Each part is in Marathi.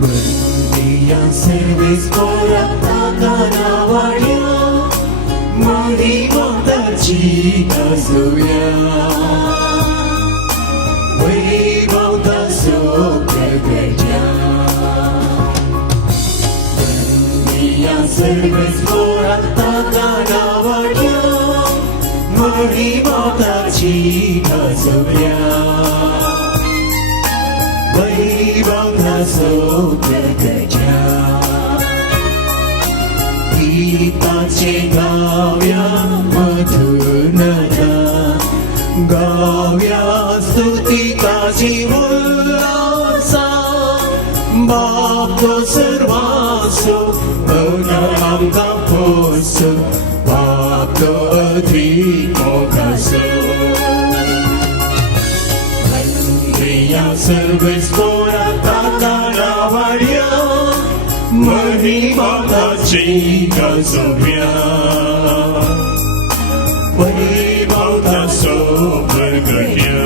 बंदिया सर्वेस पोराताना वाड्या महिमाताची गाजोव्या वैभवता सोप्रगट्या बंदिया सर्वेस पोराताना वाड्या महिमाताची गाजोव्या वैभवता सोप्रगट्या गीताचे गाव्या मधुरता गाव्या स्तुतिकाची उल्हासा बापो सर्वासो आमका पोसो बापो अधिक मोगासो वंदिया सर्वेस पोराताना वाड्या महिमाताची गाजोव्या वैभवता सोप्रगट्या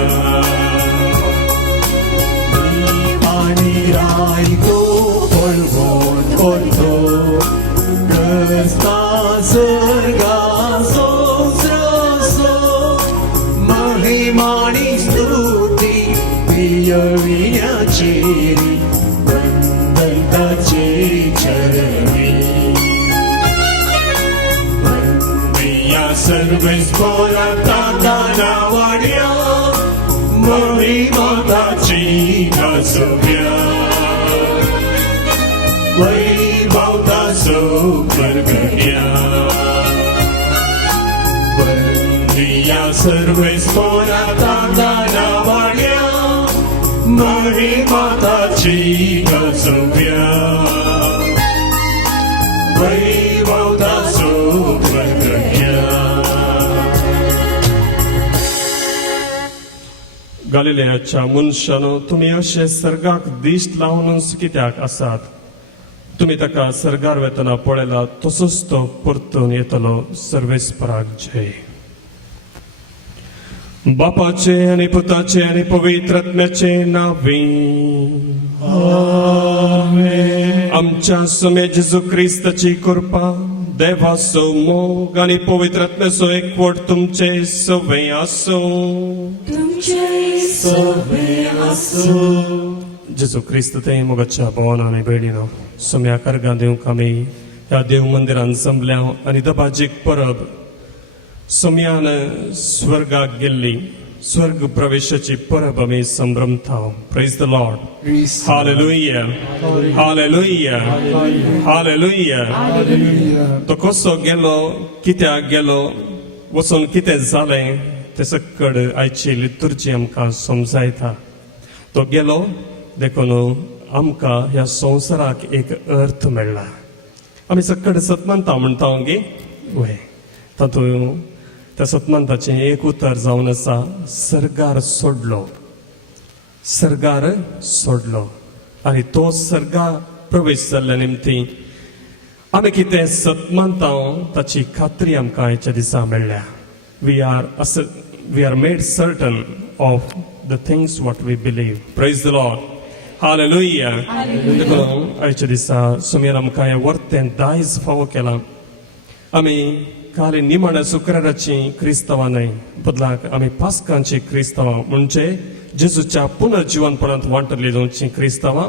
आणि रायतो पळवून करतो कसला सर्गासो स्रसो महिमानी स्तुती पियविण्याची वंदनताची चरणी वंदिया सर्वेस पोराताना वाड्या महिमाताची गाजोव्या वैभवता सोप्रगट्या वंदिया सर्वेस पोराताना वाड्या महिमाताची गाजोव्या वैभवता सोप्रगट्या. गलिलेयाच्या मनशानो तुम्ही अशे सर्गाक दिश्ट लावन कित्याक आसात तुम्ही ताका सर्गार वेतना पळयला तसोच तो परतून येतलो सर्वेस्पराक जय. बापाचे आणि पुताचे आणि पवित्र आत्म्याचे नावे आमेन. आमच्या सुमे जेजू ख्रिस्ताची कृपा देवाचो मोग आणि पवित्र आत्म्याचो एकवट तुमचे सगळे आसो. जेजू ख्रिस्त ते मोगाच्या भवनाने बेडीनो सुम्या कर्गा दिवंक आमी ह्या देव मंदिरान जमल्या आणि दबाजीक परब सुम्यान स्वर्गाक गेल्ली स्वर्ग प्रवेशाची परब आमी संभ्रमता. Praise the Lord. हालेलुया हालेलुया हालेलुया. तो कसो गेलो कित्याक गेलो वचून कितें जालें ते सकड आयची लितुर्जी आमकां समजायता. तो गेलो देखून आमकां ह्या संवसाराक एक अर्थ मेळ्ळा. आमी सकड सतमंता म्हणटा गे वय तातूंत त्या सतमंताचें एक उतर जावन आसा सर्गार सोडलो. सर्गार सोडलो आनी तो सर्गार प्रवेश जाल्ल्या निमती आमी कितें सतमंता ताची खात्री आमकां आयच्या दिसा मेळ्ळ्या. We are made certain of the things what we believe. Praise the Lord. Hallelujah. देखून आयच्या दिसा सुमेर आमकां हें वर्तें दायज फावो केलां. आमी खाली निमाण्या शुक्राराची क्रिस्तांवां न्हय बदलाक आमी पास्कांची क्रिस्तांवां म्हणजे जेजूच्या पुनर्जीवनपणांत वांटली जावची क्रिस्तांवां.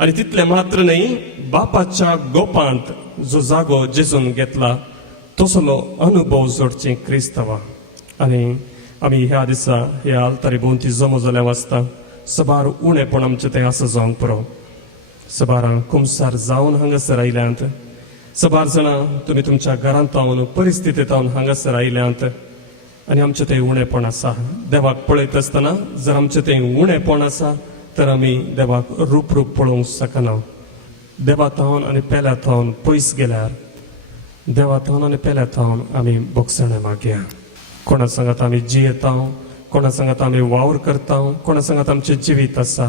आनी तितलें मात्र न्हय बापाच्या गोपांत जो जागो जेजून घेतला तसलो अनुभव जोडची क्रिस्तांवां. आनी आमी ह्या दिसा ह्या आल्तारी भोंवती जमो जाल्या वाचता सबार उणेपण आमचें तें आसा जावंक पुरो. सबारां कुमसार जावन हांगासर आयल्यांत सबार जाणां तुमी तुमच्या घरांत रावन परिस्थितींत रावन हांगासर आयल्यांत आनी आमचें तें उणेपण आसा. देवाक पळयत आसतना जर आमचें तें उणेपण आसा तर आमी देवाक रूप पळोवंक शकना. देवा थावन आनी पेल्या थावन पयस गेल्यार देवा थावन आनी पेल्या थावन आमी बोगसणे मागया. कोणा सांगात आमी जियेता कोणा सांगात आमी वावर करता कोणा सांगात आमचें जिवीत आसा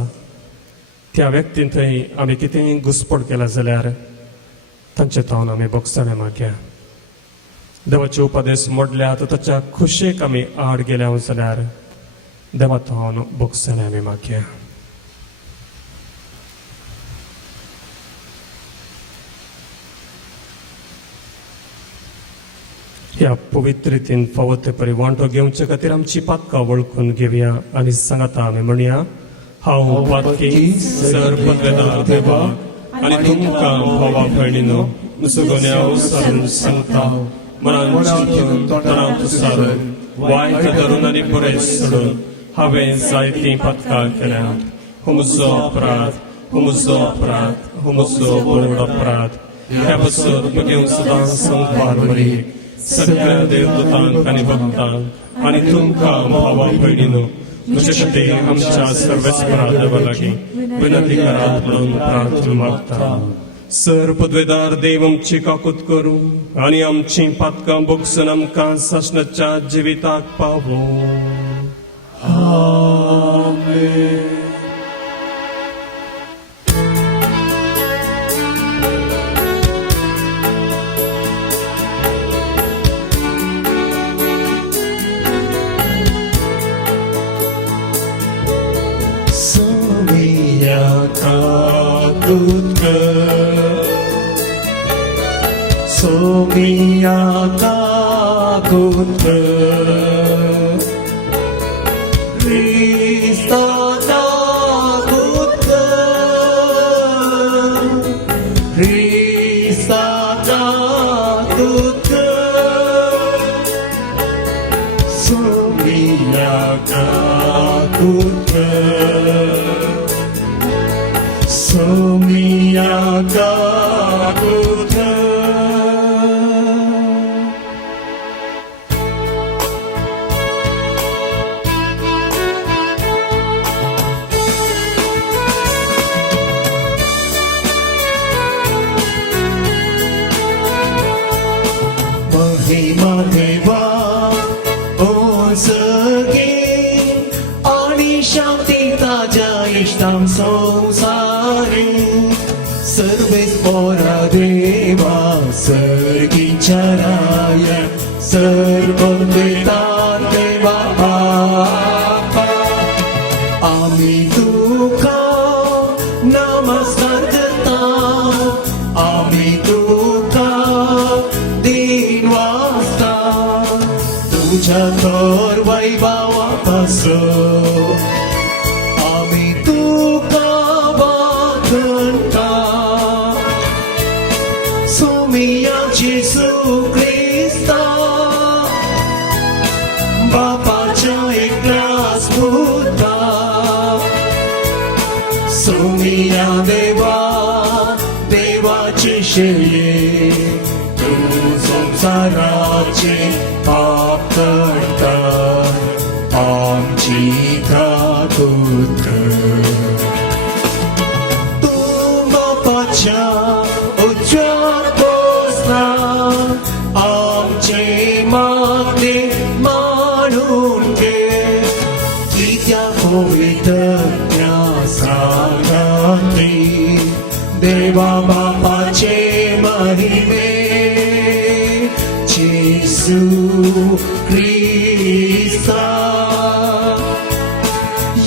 त्या व्यक्तीन थंय आमी कितेंय घुसपड केला जाल्यार तांचे थावन आमी बोगसणे मागया. देवाचे उपदेश मोडल्यात ताच्या खुशेक आमी आड गेल्या जाल्यार देवा थावन बोगसणे आमी मागया. ह्या पवित्र रितीन फावो ते परी वांटो घेवचे खातीर आमची पातकां वळखून घेवया आनी सांगाता आमी म्हणया हांव पातकी सर पदवेदार देवाक आनी तुमकां भावा भयणीनो सुगोन्याव सारून सांगता मनान चिंतून तोंडांत सारून वायट धरून आनी बरें सोडून हांवें जायतीं पातकां केल्यात हुमचो अपराध हुमचो अपराध हुमचो व्हड अपराध ह्या बसत म्हगे सदां संपार बरी सगळ्या देवदूतांक आनी भक्तांक आनी तुमकां भावा भयणीनो म्हजे खातीर आमच्या सर्वेस्परा देवा लागीं विनंती करात म्हणून प्रार्थना मागता सर पदवेदार देव आमची काकूत करूं आनी आमची पातकां भोगसून आमकां सासणाच्या जिविताक पावो Somiya kakut Krista kakut Krista kakut Somiya kakut Somiya kakut Mahima Deva Onsagi Ani Shanti Taja Ishtam Samsari Service Pora Deva Sargi Charaya Sarvadvita Deva Bapa Ami Dukha Namaskar Karta Ami Dukha Dinwasta Tuja Tor Vaibhavapaso Ami Dukha Bhakanta Somiya Jesu Krista Bapacha Eklas Buddha Somiya Deva Devache Sheye Tu संसाराचे पाप करता आमची काकूत तू बापाच्या उज्ज्वल पोसला आमचे मागणे मानून घे की त्या पवित्रज्ञा सागाती देवा बापाचे महिमे Jesu Krista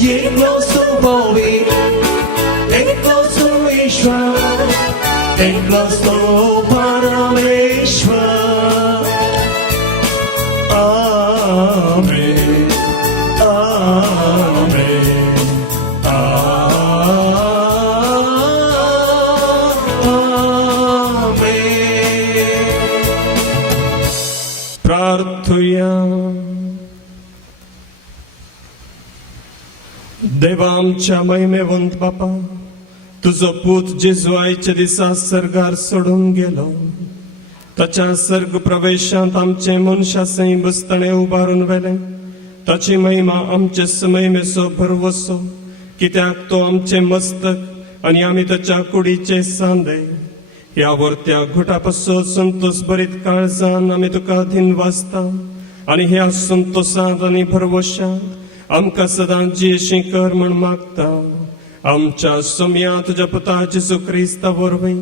Yegloso Bovi Egloso Ishwar Egloso Parameshwar Amen Amen प्रार्थुया देवा आमच्या महिमेवंत बापा तुझो पूत जेजू आयच्या दिसा सर्गार सोडून गेलो ताच्या सर्ग प्रवेशांत आमचे मनशा सई बसतणे उबारून वेले ताची महिमा आमचे महिमेचो भरवसो कित्याक तो आमचे मस्तक आणि आम्ही ताच्या कुडीचे सांदे ह्या वर्त्या घोटापासून संतोष बरीत काळजान आमी तुका दिन वाचता आणि ह्या संतोषांत आणि भरवशांत आमकां सदां जियेशी कर म्हण मागता आमच्या सोम्या तुझ्या पुता जेजू क्रिस्ता वरवीं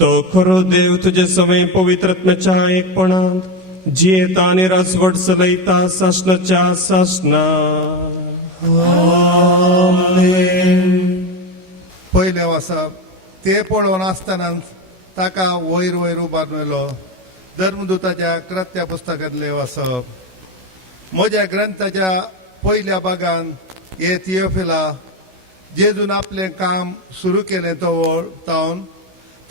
तो खरो देव तुझे सवय पवित्रत्म्याच्या एकपणांत जियेता आनी राजवट चलयता सासणाच्या सासना पयल्या वर्सा ते पळोवन आसतना ताका वयर वयर उबारून व्हेलो धर्मदूताच्या कृत्या पुस्तकांतले वाचप. म्हज्या ग्रंथाच्या पयल्या भागान हे थियोफिला जेजून आपले काम सुरू केले तावन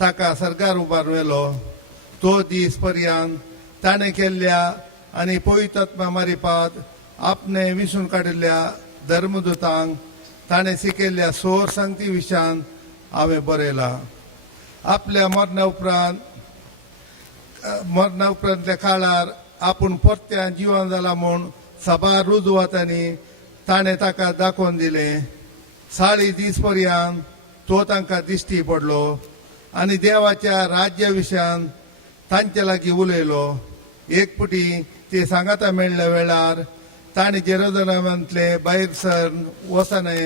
ताका सरकार उबारवेलो तो दीस पर्यंत ताणें केल्ल्या आनी पवित्रात्मा मारिपात आपणे विसरून काडिल्ल्या धर्मदूतांक ताणें शिकयल्ल्या सोर सांगती विशयान हांवें बरयलां. आपल्या मरणा उपरांतल्या काळार आपूण परत्यान जिवन जाला म्हूण सभा रुजवातांनी ताणें ताका दाखोवन दिलें. 40 दीस पर्यंत तो तांकां दिश्टी पडलो आनी देवाच्या राज्या विशयान तांचे लागीं उलयलो. एक पुटी ते सांगाता मेळ्ळ्या वेळार ताणें जेरुसलेमांतले भायर सरून वचने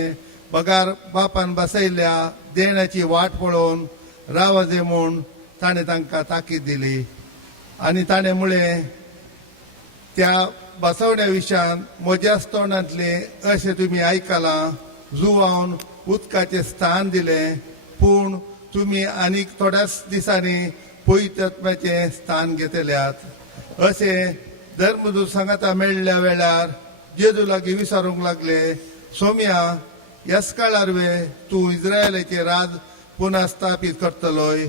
बगार बापान बसयल्ल्या देण्याची वाट पळोवन रावजे म्हूण ताणें तांकां ताकीद दिली. आनी ताणें म्हळें त्या बसवण्या विशयान म्हज्याच तोंडांतले अशें तुमी आयकलां. जुवावन उदकाचें स्थान दिलें पूण तुमी आनीक थोड्याच दिसांनी पवित्रात्म्याचें स्थान घेतल्यात. अशें धर्मदूत सांगाता मेळ्ळ्या वेळार जेजू लागीं विचारूंक लागले, सोम्या ह्याच काळार तूं इस्रायलाचें राज पुना स्थापीत करतलोय.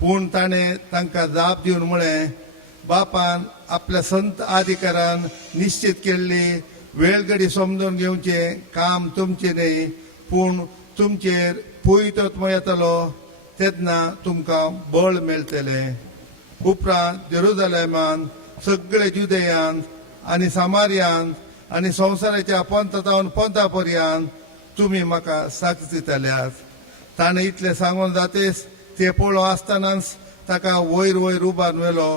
पूण ताणें तांकां जाप दिवन म्हळें, बापान आपल्या संत अधिकारान निश्चित केल्ली वेळ घडी समजून घेवचें काम तुमचें न्ही, पूण तुमचेर पवित्रात्मा येतलो तेन्ना तुमकां बळ मेळटलें. उपरांत जेरुसलेमान सगळे जुदेयांत आनी सामारियांत आनी संवसाराच्या पंथातावन पंथा पर्यंत तुमी म्हाका साक्ष दितल्यात. ताणें इतलें सांगून जातेस ते पळोव आसतनाच ताका वयर वयर उबारून व्हेलो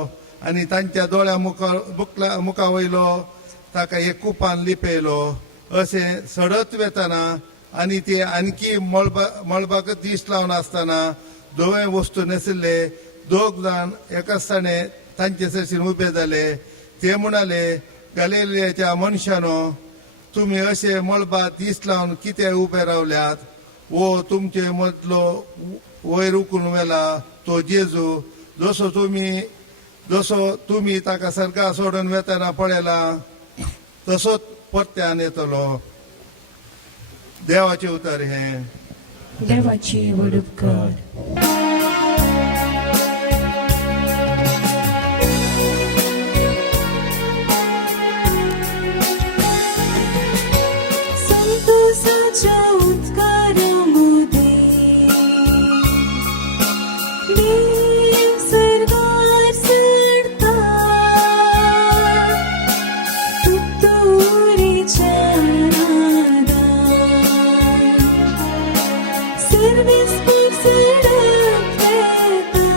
आनी तांच्या दोळ्या मुखा वयलो ताका एक कुपान लिपयलो. अशें सडत वेतना आनी ते आणखी मळबाक दीस लावन आसतना दोवे वस्तू नेसिल्ले 2 जाण एकाच ताणें तांचे सरशीन उबे जाले. ते म्हणाले, गलिलेयाच्या मनशानो, तुमी अशे मळबात दीस लावन कित्याक उबे रावल्यात? वो तुमचे मदलो वयर उखलून व्हेला तो जेजू, जसो तुमी ताका सर्गा सोडून वेतना पळयला तसोच परत्यान येतलो. देवाचे उतर हे. देवाची वडप कर. संतोषाच्या उद्गारामध्ये देव सरदार चढता. तुतुरीच्या नादात सर्वेस्पर चढत येता.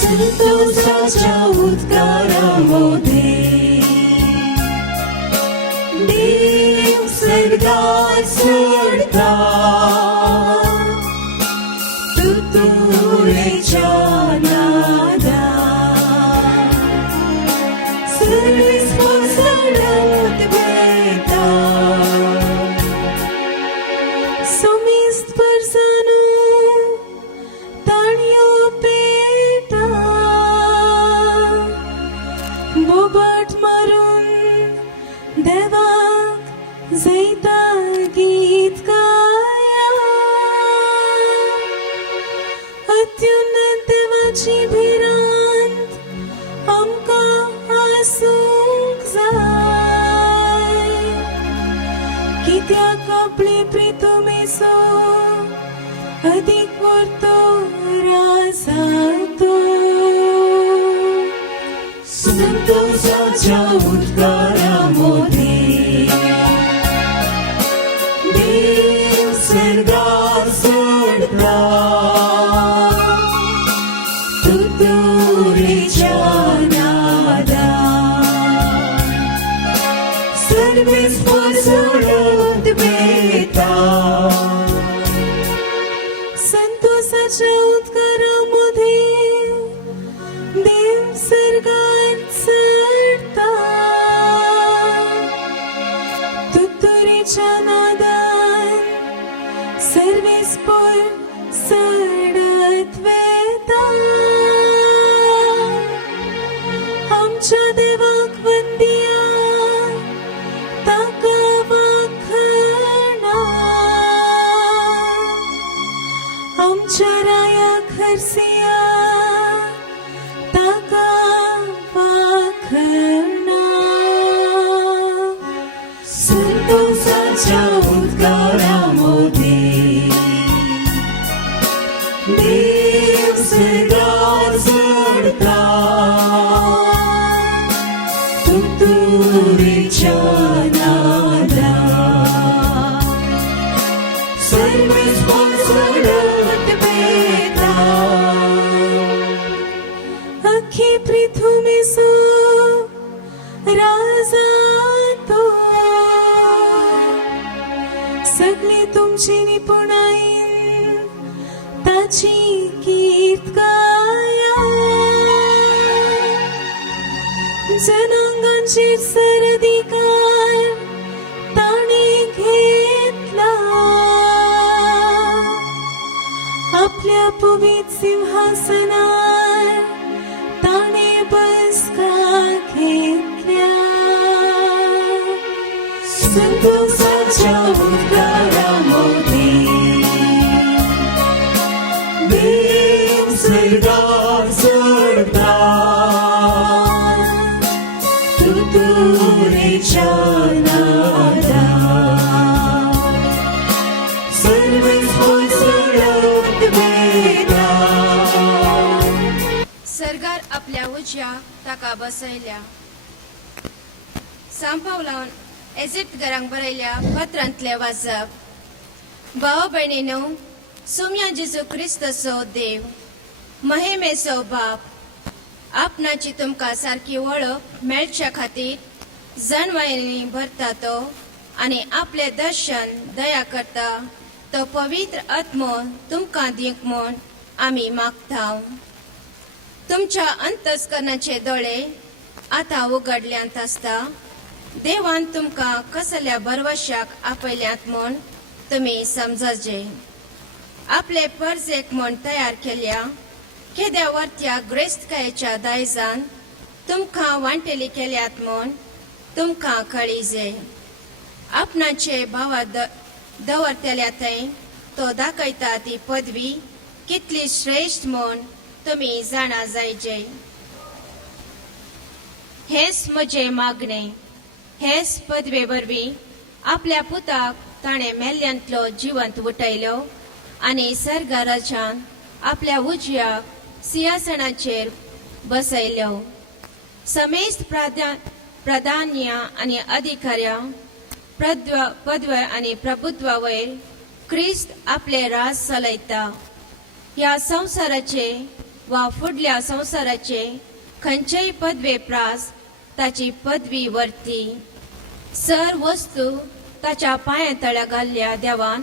संतोषाच्या उद्गारामध्ये देव सरदार चढता. तुतुरेच्या नादात सर्वेस्पर चढत येता. सोमिस्पर जानो ताळयो पेटा. बोबाट मारून देवाक जैता गीत गाया. अत्युन्नत देवाची भिरांत आमकां आसूंक जाय. कित्याक आपले प्रितमेचो अदीक व्हरतो राजातो. संतोषाच्या उद्गारामध्ये देव सरदार चढता. तुतुरीच्या नादात सर्वेस्पर चढत येता. संतोषाच्या उद्गारामध्ये देव सरगार चढता. तुतुरीच्या नादात सर्वेस्पर चढत येता. तुमची निपुणाई ताची गीत गाया जनांगांची सरधिकार ताणे घेतला आपल्या पवित्र सिंहासनार ताणे बसका घेतल्या संतोषाच्या उद्गारामध्ये देव स्वर्गात चढता तुतुरीच्या नादात सर्वच कोसळत वेता सरकार आपल्या उज्या ताका बसयल्या सांपावलावन इजिप्त घरांक बरयल्या पत्रांतले वाचप भाव भयणीनो सोम्या जेजू क्रिस्तचो देव महिमेचो बाप आपणाची तुमकां सारकी वळख मेळच्या खातीर जणवायनी भरता तो आनी आपले दर्शन दया करता तो पवित्र आत्मो तुमकां दिवंक म्हूण आमी मागता तुमच्या अंतस्करणाचे दोळे आतां उगडल्यांत आसता देवान तुमकां कसल्या बरवशाक आपयल्यात म्हूण तुमी समजचे आपले परजेक म्हूण तयार केल्या केद्या वर्त्या ग्रेस्तकायेच्या दायजान तुमकां वांटेली केल्यात म्हूण तुमकां कळिजे आपणाचे भावा दवरतेल्या थंय तो दाखयता ती पदवी कितली श्रेष्ठ म्हूण तुमी जाणा जायचे हेच म्हजे मागणे हेच पदवे वरवीं आपल्या पुताक ताणें मेल्ल्यांतलो जिवंत उठयलो आनी सर्गाराच्यान आपल्या उज्याक सिंहासनाचेर बसयलो समेस्त प्राधान्य आनी अधिकार्या पदव्या आनी प्रभुत्वा वयर क्रिस्त आपले राज चलयता ह्या संवसाराचे वा फुडल्या संवसाराचे खंयचेय पदवे प्रास ताची पदवी वर्ती सर वस्तू ताच्या पांया तळ्या घाल्ल्या देवान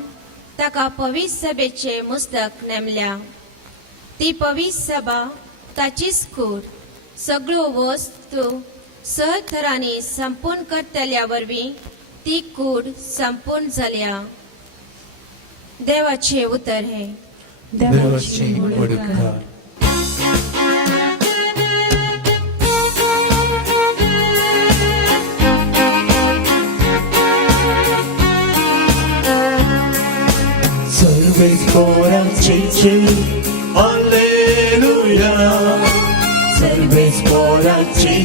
ताका पवित्र सभेचे मुस्तक नेमल्या ती पवित्र सभा ताचीच कूड सगळ्यो वस्तू सर तरांनी संपूर्ण करतल्या वरवीं ती कूड संपूर्ण जाल्या देवाचे उतर हे देवाची उडकार सर्वेच पोरांचे हालेलुया सर्वेच पोरांचे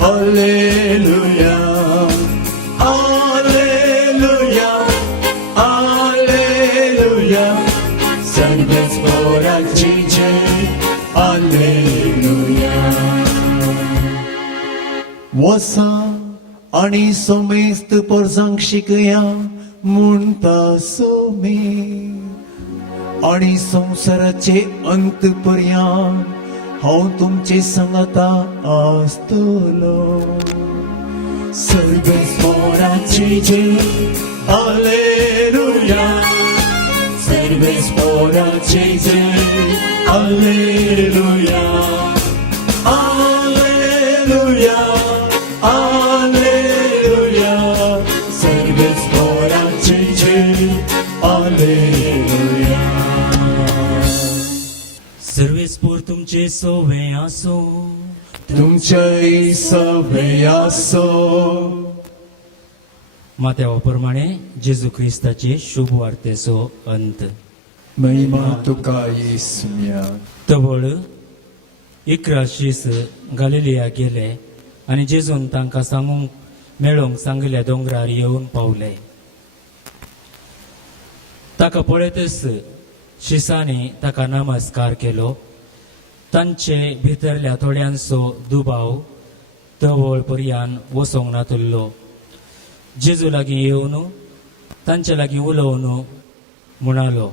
हालेलुया हालेलुया हालेलुया सर्वेच पोरांचे हालेलुया वसा आणि सोमेस्त पोरसांक शिकया म्हणटा सोमे आणि संसाराचे अंत पर्यंत हांव तुमचे संगता आसतलो सर्वेच पोरांचे हालेलुया सर्वेच पोरांचे हालेलुया हालेलुया हालेलुया सर्वेच पोरांचे हालेलुया सर्वेच पोर तुमचे सोवे आसो तुमचे सभे आसो माथ्या प्रमाणे जेजू क्रिस्ताचे शुभ वार्तेचो अंत महिमा तुका येसुया तवळ 11 शीस गालिलिया गेले आनी जेजून तांकां सांगूंक मेळोंक सांगिल्ल्या दोंगरार येवन पावले ताका पळयतच शिसांनी ताका नमस्कार केलो तांचे भितरल्या थोड्यांचो दुबाव तवळ पर्यान वसोंक नातुल्लो जेजू लागीं येवन तांचे लागीं उलोवन म्हणालो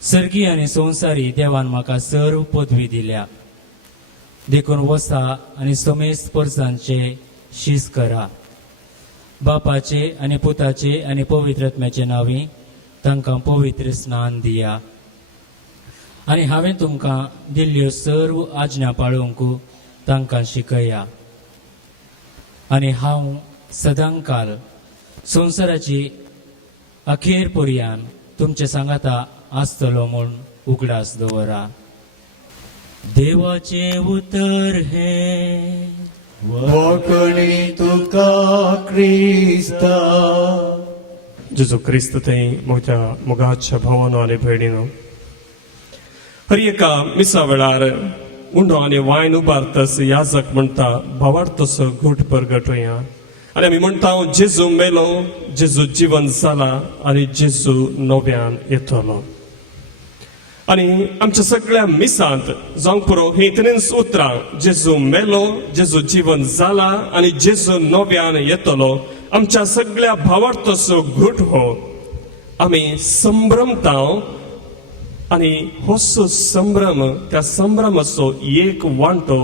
सर्गी आनी संवसारी देवान म्हाका सर्व पदवी दिल्या देखून वसा आनी समेस्त परसांचे शीस करा बापाचे आनी पुताचे आनी पवित्र आत्म्याचे नांवी तांकां पवित्र स्नान दिया. आनी हांवें तुमकां दिल्ल्यो सर्व आज्ञा पाळूंक तांकां शिकया. आनी हांव सदांकाल संवसाराची अखेर पर्यान तुमचे सांगाता आसतलो म्हूण उगडास दवरा. देवाचे उतर हे वखणी तुका क्रिस्ता. जेजू क्रिस्त थंय म्हज्या मोगाच्या भावानो आनी भयणीनो, हर एका मिसा वेळार उंडो आनी वायन उबारतस याजक म्हणटा भावार तसो घोट परगटुया. आनी आमी म्हणटा जेजू मेलो, जेजू जिवन जाला आनी जेजू नव्यान येतलो. आनी आमच्या सगळ्या मिसांत जावंक पुरो ही तिनूच उतरां जेजू मेलो, जेजू जिवन जाला आनी जेजू नव्यान येतलो आमच्या सगळ्या भावार तसो घोट हो आमी संभ्रमता. आनी होसो संभ्रम, त्या संभ्रमाचो एक वांटो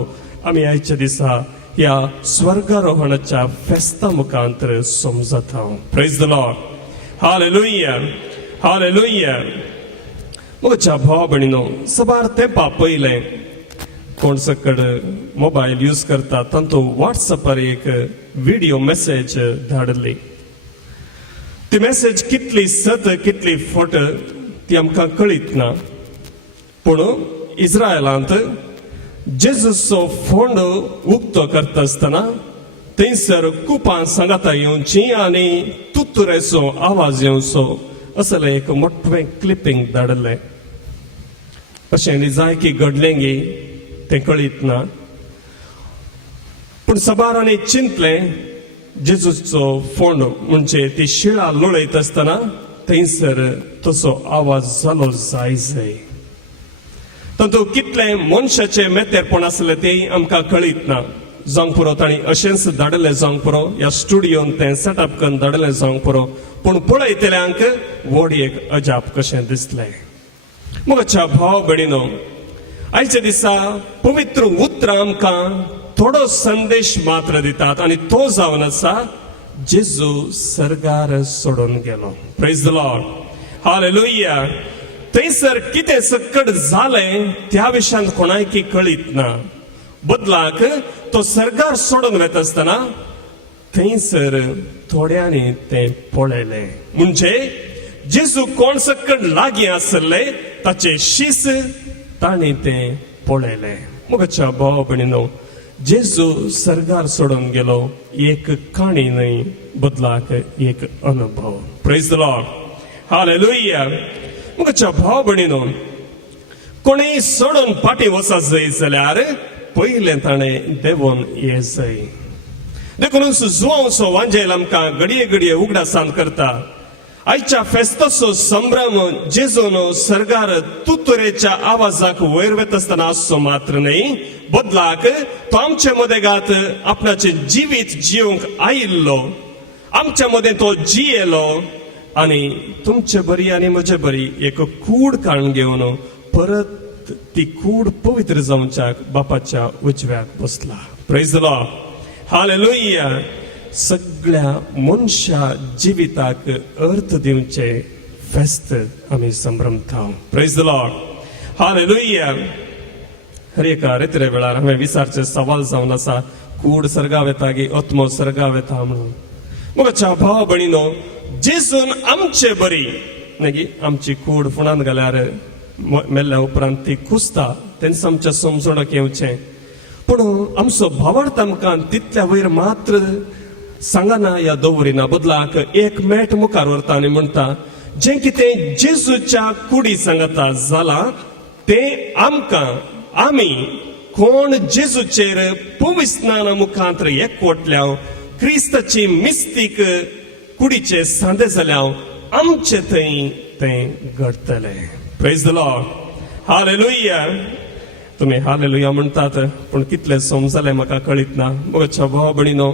आमी आयच्या दिसा ह्या स्वर्गारोहणाच्या फेस्ता मुखांतर समजता. Praise the Lord. हालेलुया, हालेलुया. म्हज्या भाव भयणीनो, सबार तेंपा पयलें कोण सकड मोबायल यूज करता तांतूं व्हॉट्सॅपार एक व्हिडिओ मेसेज धाडली. ती मेसेज कितली सत कितली फट ती आमकां कळीत ना. पूण इस्रायलांत जेजूचो फोंड उक्तो करता आसतना थंयसर कुपां सांगाता येवची आनी तुतुरेचो आवाज येवचो असलें एक मोठें क्लिपिंग धाडलें. अशें न्ही जाय की घडलें गी तें कळीत ना. पूण सबारांनी चिंतलें जेजूचो फोंड म्हणजे ती शिळा लोळयत आसतना थंयसर तसो आवाज जालो जाय. तातूंत कितलें मनशाचें मेतेरपण आसलें तें आमकां कळीत ना. जावंक पुरो तांणी अशेंच धाडलें जावंक पुरो, ह्या स्टुडियोन तें सेटअप करून धाडलें जावंक पुरो. पूण पळयतल्यांक व्हड एक अजाप कशें दिसलें. म्हज्या भाव भयणीनो, आयच्या दिसा पवित्र उतरां आमकां थोडो संदेश मात्र दितात आनी तो जावन आसा जेजू सर्गार सोडून गेलो. Praise the Lord. हालेलुया. थंयसर कितें सकट जालें त्या विशयान कोणायकी कळीत ना. बदलाक तो सर्गार सोडून वता आसतना थंयसर थोड्यांनी तें पळयलें. म्हणजे जेजू कोण सकट लागीं आसले ताचे शीस तांणी तें पळयलें. म्हज्या भाव भयणीनो, जेजू सर्गार सोडून गेलो एक काणी न्हय, बदलाक एक अनुभव. Praise the Lord. हालेलुया. म्हज्या भाव भयणीनो, कोणेय सोडून फाटीं वचा जाय जाल्यार पयलें ताणें देंवोन ये जाय. देखूनच जुवांचो वांजेल आमकां घडये घडये उगडासान करता. आयच्या फेस्ताचो संभ्रम जेजून सर्गार तुतुरेच्या आवाजाक वयर वता आसतना आसचो मात्र न्हय, बदलाक तो आमचे मदेगात आपणाचें जिवीत जिवंक आयिल्लो, आमच्या मदें तो जियेलो आनी तुमचे बरी आनी म्हजे बरी एक कूड काडून घेवन परत ती कूड पवित्र जावच्याक बापाच्या उजव्याक बसला. Praise the Lord. हालेलुया. सगळ्या मनशा जिविताक अर्थ दिवचे फेस्त आमी संभ्रमता. Praise the Lord. हालेलुया. हर एका रेत्रे वेळार हांवें विचारचे सवाल जावन आसा, कूड सर्गाव येता गी आत्मो सर्गाव येता म्हणून. म्हज्या भाव भयणीनो, जेजून आमचे बरी न्ही आमची कूड फुडान घाल्यार मेल्ल्या उपरांत ती कुसता, तेंच आमच्या समजणक येवचें. पूण आमचो भावार्थ आमकां तितल्या वयर मात्र सांगना या दवरिना, बदलाक एक मेट मुखार व्हरता आनी म्हणटा जें कितें जेजूच्या कुडी सांगता जालां तें आमकां आमी कोण जेजूचेर पवित्र स्नाना मुखांतर एकवटल्या क्रिस्ताची मिस्तीक कुडीचे सांदे जाल्यार आमचे थंय तें घडटलें. Praise the Lord. हालेलुया. तुमी हालेलुया म्हणटात पूण कितलें समजलें म्हाका कळीत ना. म्हज्या भाव भयणीनो,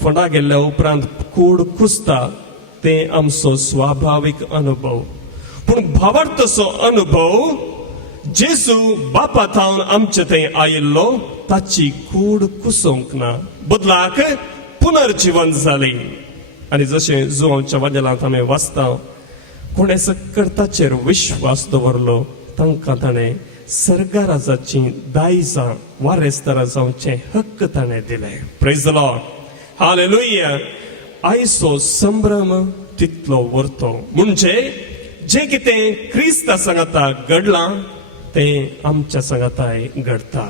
फोंडा गेल्ल्या उपरांत कूड कुसता तें आमचो स्वाभावीक अनुभव. पूण भावार्थचो अनुभव जेजू बापा थावन आमचे थंय आयिल्लो ताची कूड कुसोवंक ना, बदलाक पुनर्जीवन जाली. आणि जशें जुवांच्या वाद्यालांत आमी वाचता कोणे सकर्ताचेर विश्वास दवरलो तांकां ताणें सर्गाराजाची दायजां वा रेस्तारा जावचे हक्क ताणें दिले. Praise the Lord. हालेलुया. आयचो संभ्रम तितलो व्हरतो म्हणजे जें कितें क्रिस्ता सांगाता घडलां तें आमच्या सांगाताय घडता.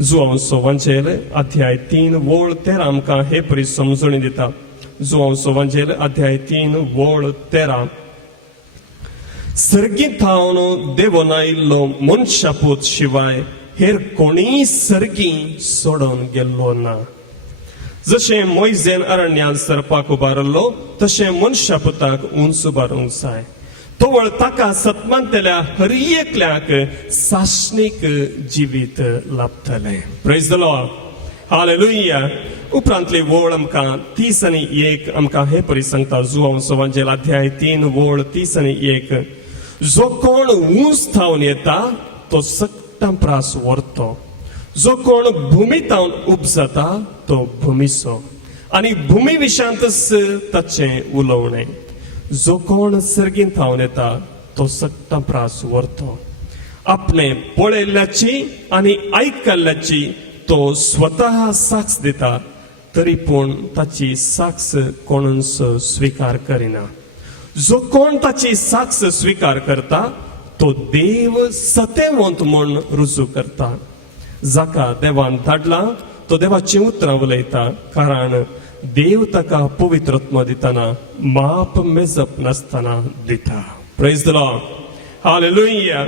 जुवांचो वांजेल अध्याय 3 वोळ 13 आमकां हे परी समजणी दिता. जुवांचो वांजेल अध्याय 3 वोळ 13. सर्गीत हांव देवून आयिल्लो मनशापूत शिवाय हेर कोणीय सर्गी सोडून गेल्लो ना. जशें मोइजेन अरण्यांत सरपाक उबारलो तशें मनशापुताक उंच उबारूंक जाय. तोवळ ताका सत्मांतल्या हर एकल्याक सासणीक जिवीत लाभतलें. Praise the Lord. हालेलुया. उपरांतली वोळ आमकां 30 आनी 1 आमकां हे परी सांगता. जुवांचो वांजेल अध्याय 3 वोळ 30 आनी 1. जो कोण उंच थावन येता तो सक्तां प्रास व्हरतो. जो कोण भुमीतावन उपजता तो भुमीचो आनी भुमी विशांतच ताचें उलोवणें. जो कोण सर्गीन थावन येता तो सक्तां प्रास व्हरतो. आपणे पळयल्ल्याची आनी आयकल्ल्याची तो स्वता साक्ष दिता तरी पूण ताची साक्ष कोणूच स्विकार करिना. जो कोण ताची साक्ष स्विकार करता तो देव सतेवंत म्हूण रुजू करता. जाका देवान धाडला तो देवाची उतरां उलयता कारण देव ताका पवित्रत्व दितना माप मेजप नासतना दिता. Praise the Lord. हालेलुया.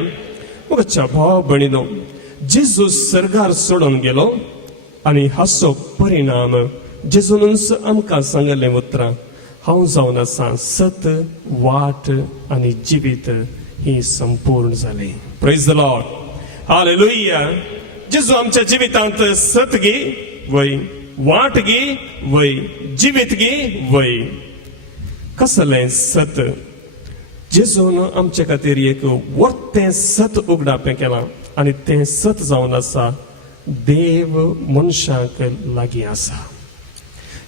म्हज्या भाव भयणीनो, जेजू सर्गार सोडून गेलो आनी हाचो परिणाम जेजूनच आमकां सांगलें उतरां हांव जावन आसा सत वाट आनी जिवीत ही संपूर्ण जाली. Praise the Lord. हालेलुया. जेजू आमच्या जिवितांत सत गी वय, वाट गी वय, जिवीत गी वय. कसलें सत? जेजून आमचे खातीर एक वर्तें सत उगडापें केलां आनी तें सत जावन आसा देव मनशाक लागीं आसा.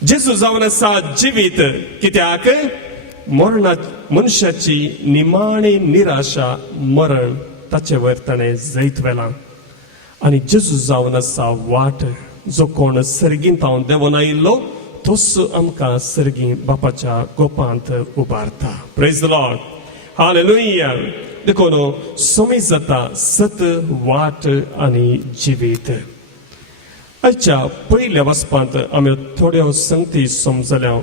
जेजू जावन आसा जिवीत. कित्याक मनशाची निमाणी निराशा मरण ताचे वयर ताणें जैत वेलां. आनी जेजू जावन आसा वाट. जो कोण सर्गीन थावन देवून आयिल्लो तोच आमकां सर्गी बापाच्या गोपांत उबारता. Praise the Lord. हालेलुया. देखून सोमी जाता सत वाट आनी जिवीत. आयच्या पयल्या वचपांत आमी थोड्यो संगती समजल्या.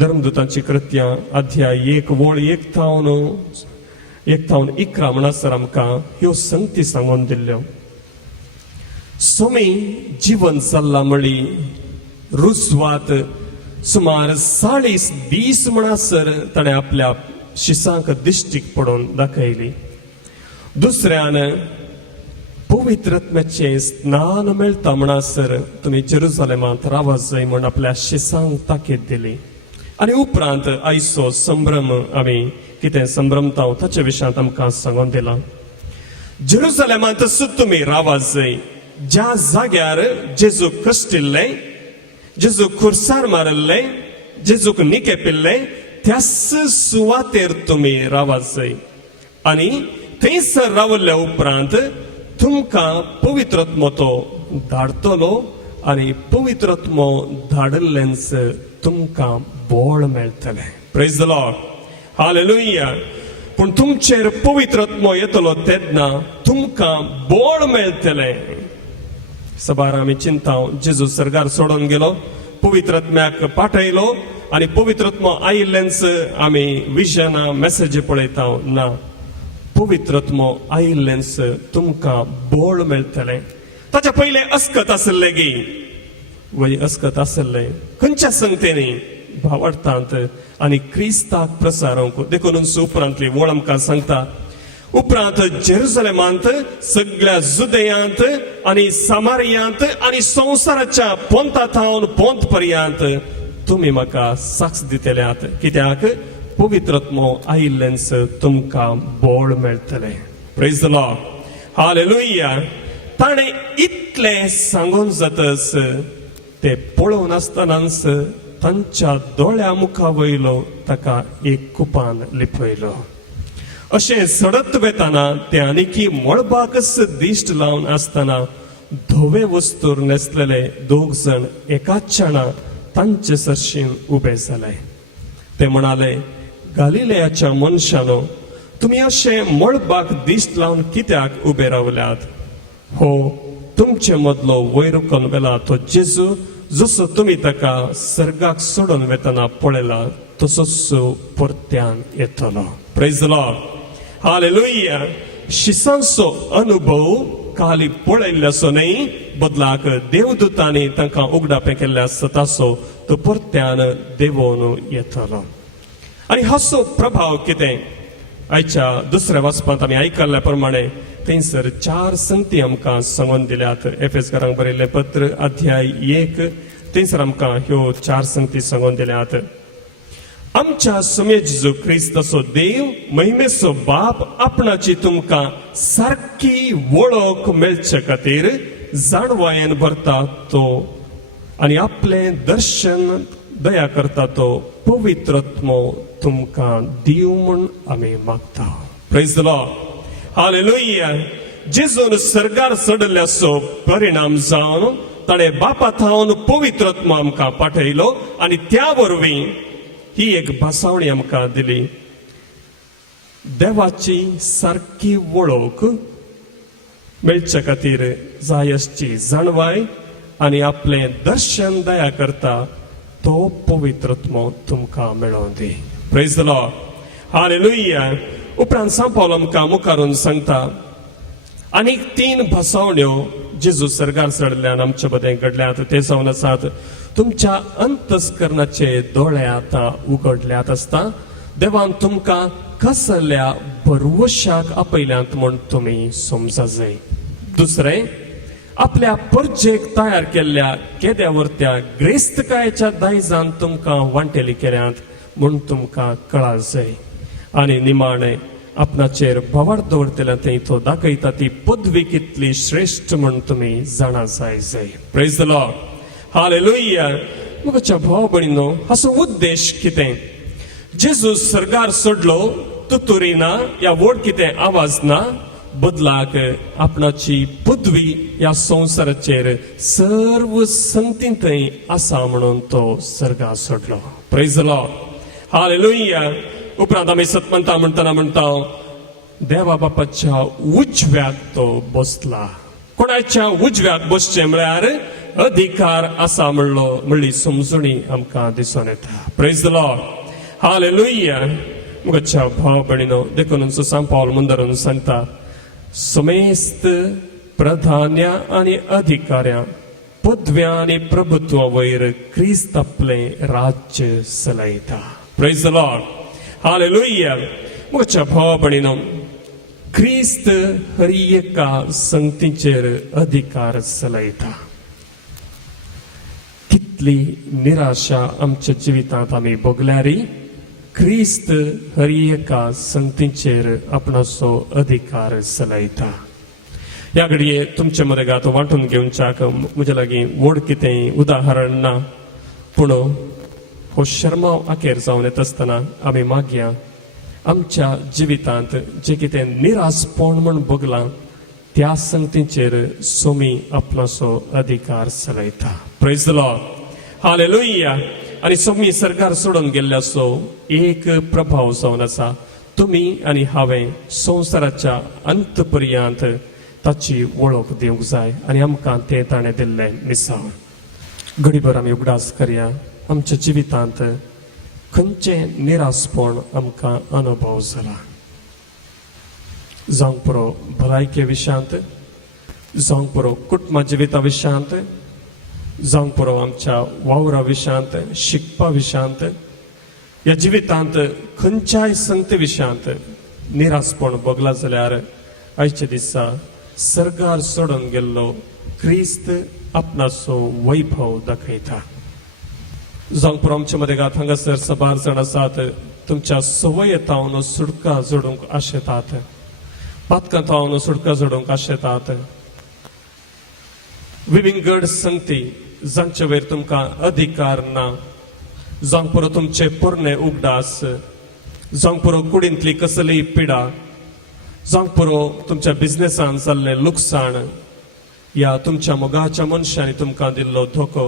धर्मदुतांची कृत्यां अध्याय 1 वोळ 1 थावन 11 म्हणसर आमकां ह्यो संगती सांगून दिल्ल्यो. सोमी जीवन जाल्ला म्हणली रुजवात सुमार 40 दीस म्हणसर ताणें आपल्या शिसांक दिश्टीक पडोवन दाखयली. दुसऱ्यान पवित्रत्म्याचें स्नान मेळटा म्हणसर तुमी जेरुसलेमांत रावत जाय म्हूण आपल्या शिसांक ताकीद दिली. आनी उपरांत आयचो संभ्रम आमी कितें संभ्रमता ताचे विशयांत आमकां सांगून दिलां. जेरुसलेमांत सुद्दां तुमी रावत जाय ज्या जाग्यार जेजू कश्टिल्ले, जेजू खुर्सार मारिल्ले, जेजूक निकेपिल्ले त्याच सुवातेर तुमी रावत जाय. आनी थंयसर रावल्ल्या उपरांत तुमकां पवित्रत्व तो धाडटलो आनी पवित्रत्व धाडिल्लेंच तुमकां बोळ मेळटलें. Praise the Lord. हालेलुया. पूण तुमचेर पवित्रत्व येतलो तेन्ना तुमकां बोळ मेळटलें. सबार आमी चिंता जेजू सर्गार सोडून गेलो, पवित्रत्म्याक पाठयलो आनी पवित्रत्व आयिल्लेंच आमी विजनां मेसेजी पळयता. ना, पवित्रत्व आयिल्लेंच तुमकां बोळ मेळटलें. ताच्या पयलें अस्कत आसले गी वय अस्कत आसले खंयच्या संगतेनी भावार्थांत आनी क्रिस्ताक प्रसारूंक. देखून उपरांतली वळ आमकां सांगता. उपरांत जेरुसलेमांत सगळ्या जुदेयांत आनी सामारियांत आनी संवसाराच्या पोंताथावन पोंत पर्यंत तुमी म्हाका साक्ष दितल्यात. कित्याक पवित्रत्व आयिल्लेंच तुमकां बोळ मेळटलें. Praise the Lord. हालेलुया. ताणें इतलें सांगून जातच ते पळोवन आसतनाच तांच्या दोळ्या मुखा वयलो ताका एक कुपान लिपयलो. अशें सडत वेताना ते आनीकी मळबाकच दिश्ट लावन आसतना धवे वस्तूर न्हेसलेले दोग जण एकाच क्षणा तांचे सरशीन उबे जाले. ते म्हणाले, गालिलेयाच्या मनशानो, तुम्ही अशे मळबाक दिश्ट लावन कित्याक उबे रावल्यात? हो, तुमचे मदलो वैरुकन वेला तो जेजू, जसो तुम्ही ताका सर्गाक सोडून वेतना पळयला तसोच परत्यान येतलो. Praise the Lord. हालेलुया. शिसांचो अनुभव खाली पळयल्ल्याचो न्ही, बदलाक देवदूतांनी तांकां उगडापें केल्ल्या सताचो तो परत्यान देवोवन येतलो. आनी हाचो प्रभाव कितें? आयच्या दुसऱ्या वाचपांत आमी आयकल्ल्या प्रमाणे थंयसर 4 संगती आमकां सांगून दिल्यात. एफेसकारांक बरयल्लें पत्र अध्याय 1 थंयसर आमकां ह्यो 4 संगती सांगून दिल्यात. आमच्या सुमे जेजू क्रिस्ताचो देव, महिमेचो बाप आपणाची तुमकां सारकी वळख मेळचे खातीर जाणवायेन भरता तो आनी आपलें दर्शन दया करता तो पवित्रत्मो तुमकां दिव म्हूण आमी मागता. Praise the Lord. हालेलुया. जेजून सर्गार चडल्याचो परिणाम जावन ताणें बापा थावन पवित्रत्म आमकां पाठयलो आनी त्या वरवीं ही एक भासावणी आमकां दिली. देवाची सारकी वळख मेळचे खातीर जाय आसची जाणवाय आनी आपलें दर्शन दया करता तो पवित्रत्म तुमकां मेळोवन दी. Praise the Lord. हालेलुया. उपरांत सांत पावल आमकां मुखारून सांगता, आनीक 3 भासावण्यो जेजू सर्गार चडल्यान आमचे मदें घडल्यात. ते जावन आसात, तुमच्या अंतस्करणाचे दोळे आतां उगडल्यात आसता, देवान तुमकां कसल्या भरवशाक आपयल्यात म्हूण तुमी समजा जाय. दुसरें, आपल्या परजेक तयार केल्ल्या केद्यावरत्या ग्रेस्तकायेच्या दायजान तुमकां वांटेली केल्यात म्हूण तुमकां कळा जाय. आनी निमाणें, आपणाचेर भावार दवरतल्या थंय तो दाखयता ती पदवी कितली श्रेष्ठ म्हूण तुमी जाणा जाय. Praise the Lord. हालेलुया. मुखाच्या भाव भयणीनो, हाचो उद्देश कितें? जेजू सर्गार चडलो तुतुरी ना, या व्हड कितें आवाज ना, बदलाक आपणाची पदवी ह्या संवसाराचेर सर्व संगतीन थंय आसा म्हणून तो सर्गार चडलो. Praise the Lord. हालेलुया. उपरांत आमी सतमंता म्हणटा देवा बापाच्या उजव्याक तो बसला. कोणाच्या उजव्याक बसचे म्हळ्यार अधिकार आसा म्हणली समजुणी आमकां दिसून येता. Praise the Lord. हालेलुया. मुखाच्या भाव भयणीनो, देखून सांत पावल मुंदरून सांगता, समेस्त प्रधान्या आनी अधिकाऱ्या पदव्या आनी प्रभुत्वा वयर क्रिस्त आपलें राज्य चलयता. Praise the Lord. हालेलुया. मुखाच्या भाव भयणीनो, क्रिस्त हर एका संगतीचेर अधिकार चलयता. कितली निराशा आमच्या जिवितांत आमी भोगल्यारी क्रिस्त हर एका संगतीचेर आपणाचो अधिकार चलयता. ह्या घडये तुमचे मदें गातो वांटून घेवच्याक म्हजे लागीं व्हड कितें उदाहरण ना, पूण हो शर्माव आखेर जावन येता आसतना आमी मागया, आमच्या जिवितांत जे कितें निरासपण म्हूण भोगलां त्या संगतीचेर सोमी आपणाचो अधिकार चलयता. Praise the Lord. हालेलुया. आनी सोमी सर्गार सोडून गेल्ल्याचो एक प्रभाव जावन आसा, तुमी आनी हांवें संवसाराच्या अंत पर्यंत ताची वळख दिवंक जाय आनी आमकां तें ताणें दिल्लें मिसाळ. घडीभर आमी उगडास करया. आमच्या जिवितांत खंयचें निरासपण आमकां अनुभव जाला? जावंक पुरो भलायके विशयांत, जावंक पुरो कुटुंबा जिविता विशयांत, जावंक पुरो आमच्या वावरा विशयांत, शिकपा विशयांत, ह्या जिवितांत खंयच्याय संगती विशयांत निरासपण भोगला जाल्यार आयच्या दिसा सर्गार सोडून गेल्लो क्रिस्त आपणाचो वैभव दाखयता. जावंक पुरो आमचे मदें गात हांगासर सबार जाण आसात, तुमच्या सवयेतावन सुडका जोडूंक आशेतात, पातकांतावन सुडका जोडूंक आशेतात. विविंगड संगती जांचे वयर तुमकां अधिकार ना, जावंक पुरो तुमचे पोरणे उगडास, जावंक पुरो कुडींतली कसलीय पिडा, जावंक पुरो तुमच्या बिझनेसान जाल्लें लुकसाण, या तुमच्या मोगाच्या मनशांनी तुमकां दिल्लो धोको,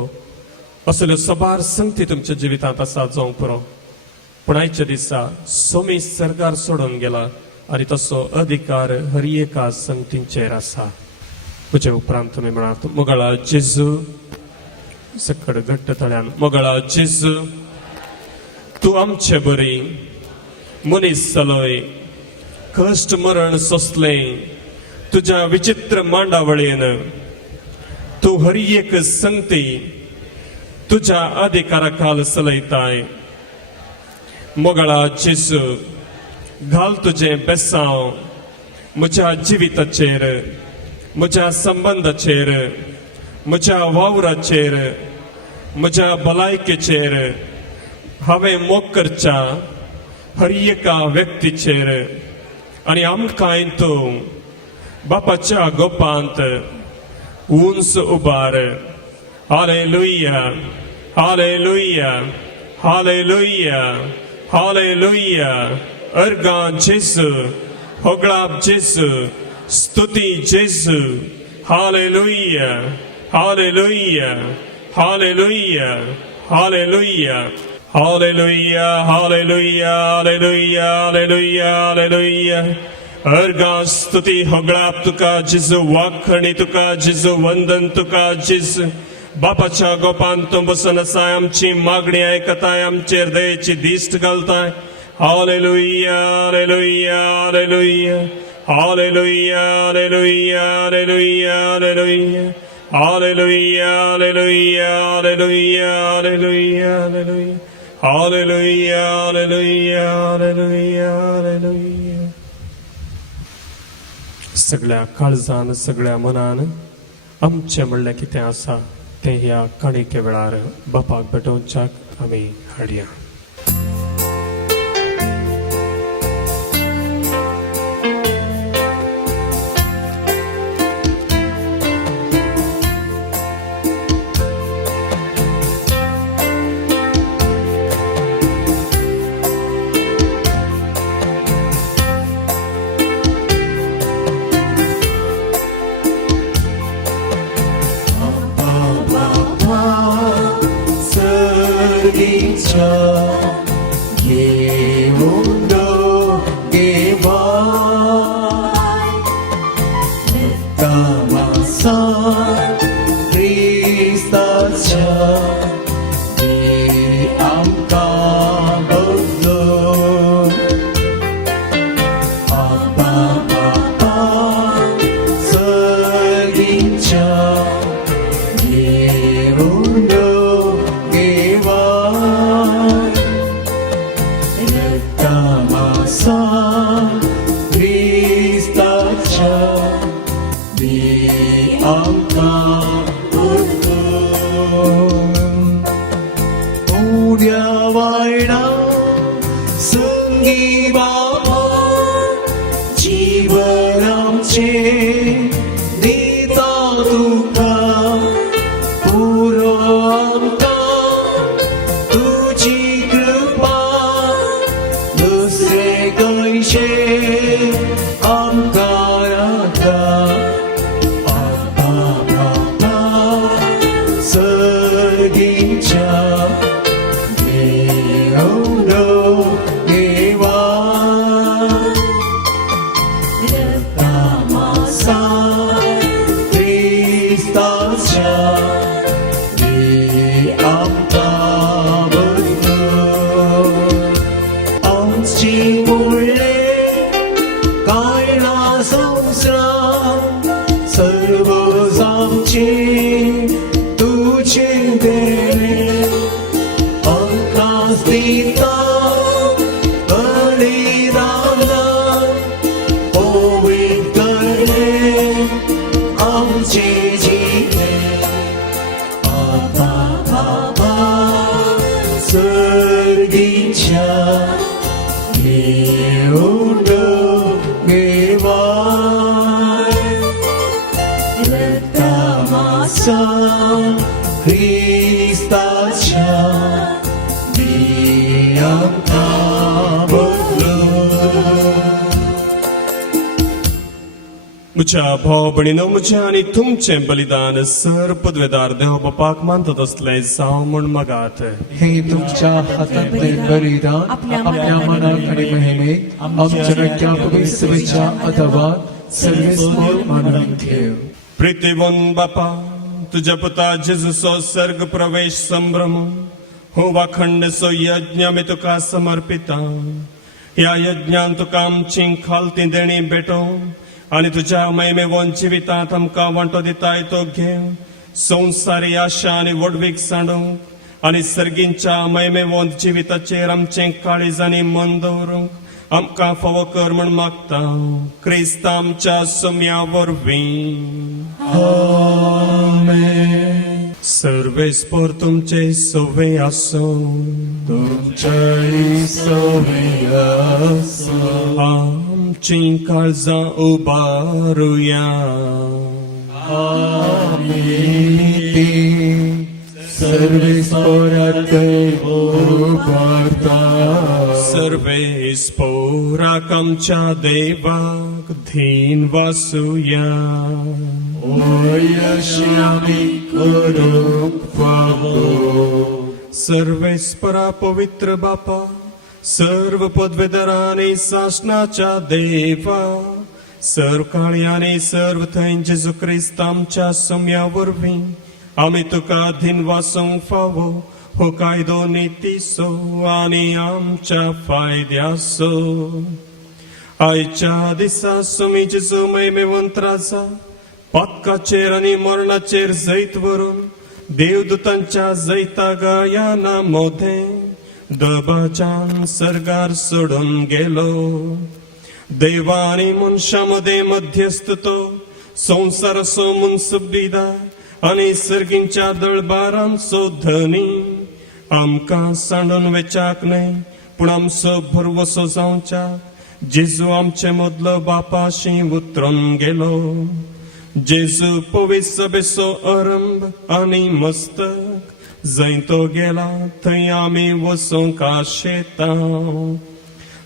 असल्यो सबार संगती तुमच्या जिवितांत आसा जावंक पुरो. पूण आयच्या दिसा सोमी सरकार सोडून गेला आनी तसो अधिकार हर एका संगतींचेर आसा. म्हजे उपरांत तुमी म्हणात, मोगळा जेजू, सकड घट्ट तळ्यान, मोगळा जेजू, तूं आमचे बरी, मनीस जालोय, कश्ट मरण सोंसलें तुज्या विचित्र मांडावळीन, तूं हर एक संगती तुज्या अधिकारा खाल चलयताय. मोगळा जेजू, घाल तुजें बेसांव म्हज्या जिविताचेर, म्हज्या संबंधाचेर, म्हज्या वावराचेर, म्हज्या भलायकेचेर. हांवें मोग करच्या हर एका व्यक्तीचेर आनी आमकांय तूं बापाच्या गोपांत उंच उबार. हालेलुया, हालेलुया, हालेलुया, हालेलुया. अर्गां जेजू, होगळाप जेजू, स्तुती जेजू. हालेलुया, हालेलुया, हालेलुया, हालेलुया, हालेलुया, हालेलुया, हालेलुया, हालेलुया, हालेलुया. अर्गां स्तुती होगळाप तुका जेजू, वाखणी तुका जेजू, वंदन तुका जेजू. बापाच्या गोपांत तूं बसून आसाय, आमची मागणी आयकताय, आमचेर दयेची दिश्ट घालताय. हालेलुया, हालेलुया, हालेलुया, हालेलुया, हालेलुया, हालेलुया, हालेलुया, हालेलुया, हालेलुया, हालेलुया, हालेलुया, हालेलुया, हालेलुया, हालेलुया, हालेलुया, हालेलुया. सगळ्या काळजान, सगळ्या मनान आमचें म्हणलें कितें आसा तें ह्या काणयके वेळार बापाक भेटोवच्याक आमी हाडया. ख्रिस्ताच्या म्हज्या भाव भयणीनो, म्हजें आनी तुमचें बलिदान सर पदवेदार देव बापाक मानतात असलें जावं म्हूण मागात. हे तुमच्या हातांतलें बलिदान आपल्या मनाक आणि मोहिमेक आमच्या रक्त्यापवी शुभेच्छा अथवा सर्वेस्पोर मानून ठेव. प्रितीवन बापा, तुझ्या पुता जेजूचो सर्ग प्रवेश संभ्रम हो वाखंडसो यज्ञ आमी तुका समर्पिता. ह्या यज्ञान तुका आमची खालती देणी भेटोवन आनी तुज्या महिमेवन जिवितांत आमकां वांटो दिताय तो घेव. संवसारी आशा आनी वडवीक सांडूंक आनी सर्गींच्या महिमेवन जिविताचेर आमचें काळीज आनी मन दवरूंक आमकां फावो कर म्हूण मागता. क्रिस्त आमच्या सोम्या वरवीं. सर्वेस्पोर तुमचे सोवे आसो. तुमच्या सोवे आसो. आमची काळजां उबारुया. सर्वेस्पोराक उबारता. सर्वेस्पोराक आमच्या देवाक धीन वासुया. ओयशी आमी करूंक फावो. सर्वेस्परा पवित्र बापा, सर्व पदवेदारांनी शासनाच्या देवा, सर्व काळी आनी सर्व थंय जेजू क्रिस्त आमच्या सोम्या वरवीं आमी तुका धीन वासूंक फावो. हो कायदो नितीसो आनी आमच्या फायद्याचो. आयच्या दिसा सोमी जेजू महिमेवंत राजा पातकाचेर आनी मरणाचेर जैत व्हरून देवदूतांच्या जैता गायना मोदें दबाच्यान सर्गार सोडून गेलो. देवा आनी मनशा मदें मध्यस्थ तो संवसाराचो मुनसबीदार आनी सर्गींच्या दळबारांचो धनी. आमकां सांडून वेचाक न्हय पूण आमचो भरवसो जावच्याक जेजू आमचे मदलो बापाशी उतरून गेलो. जेजू पवित्र सभेचो आरंभ आनी मस्तक जंय तो गेला थंय आमी वचूंक आशेता.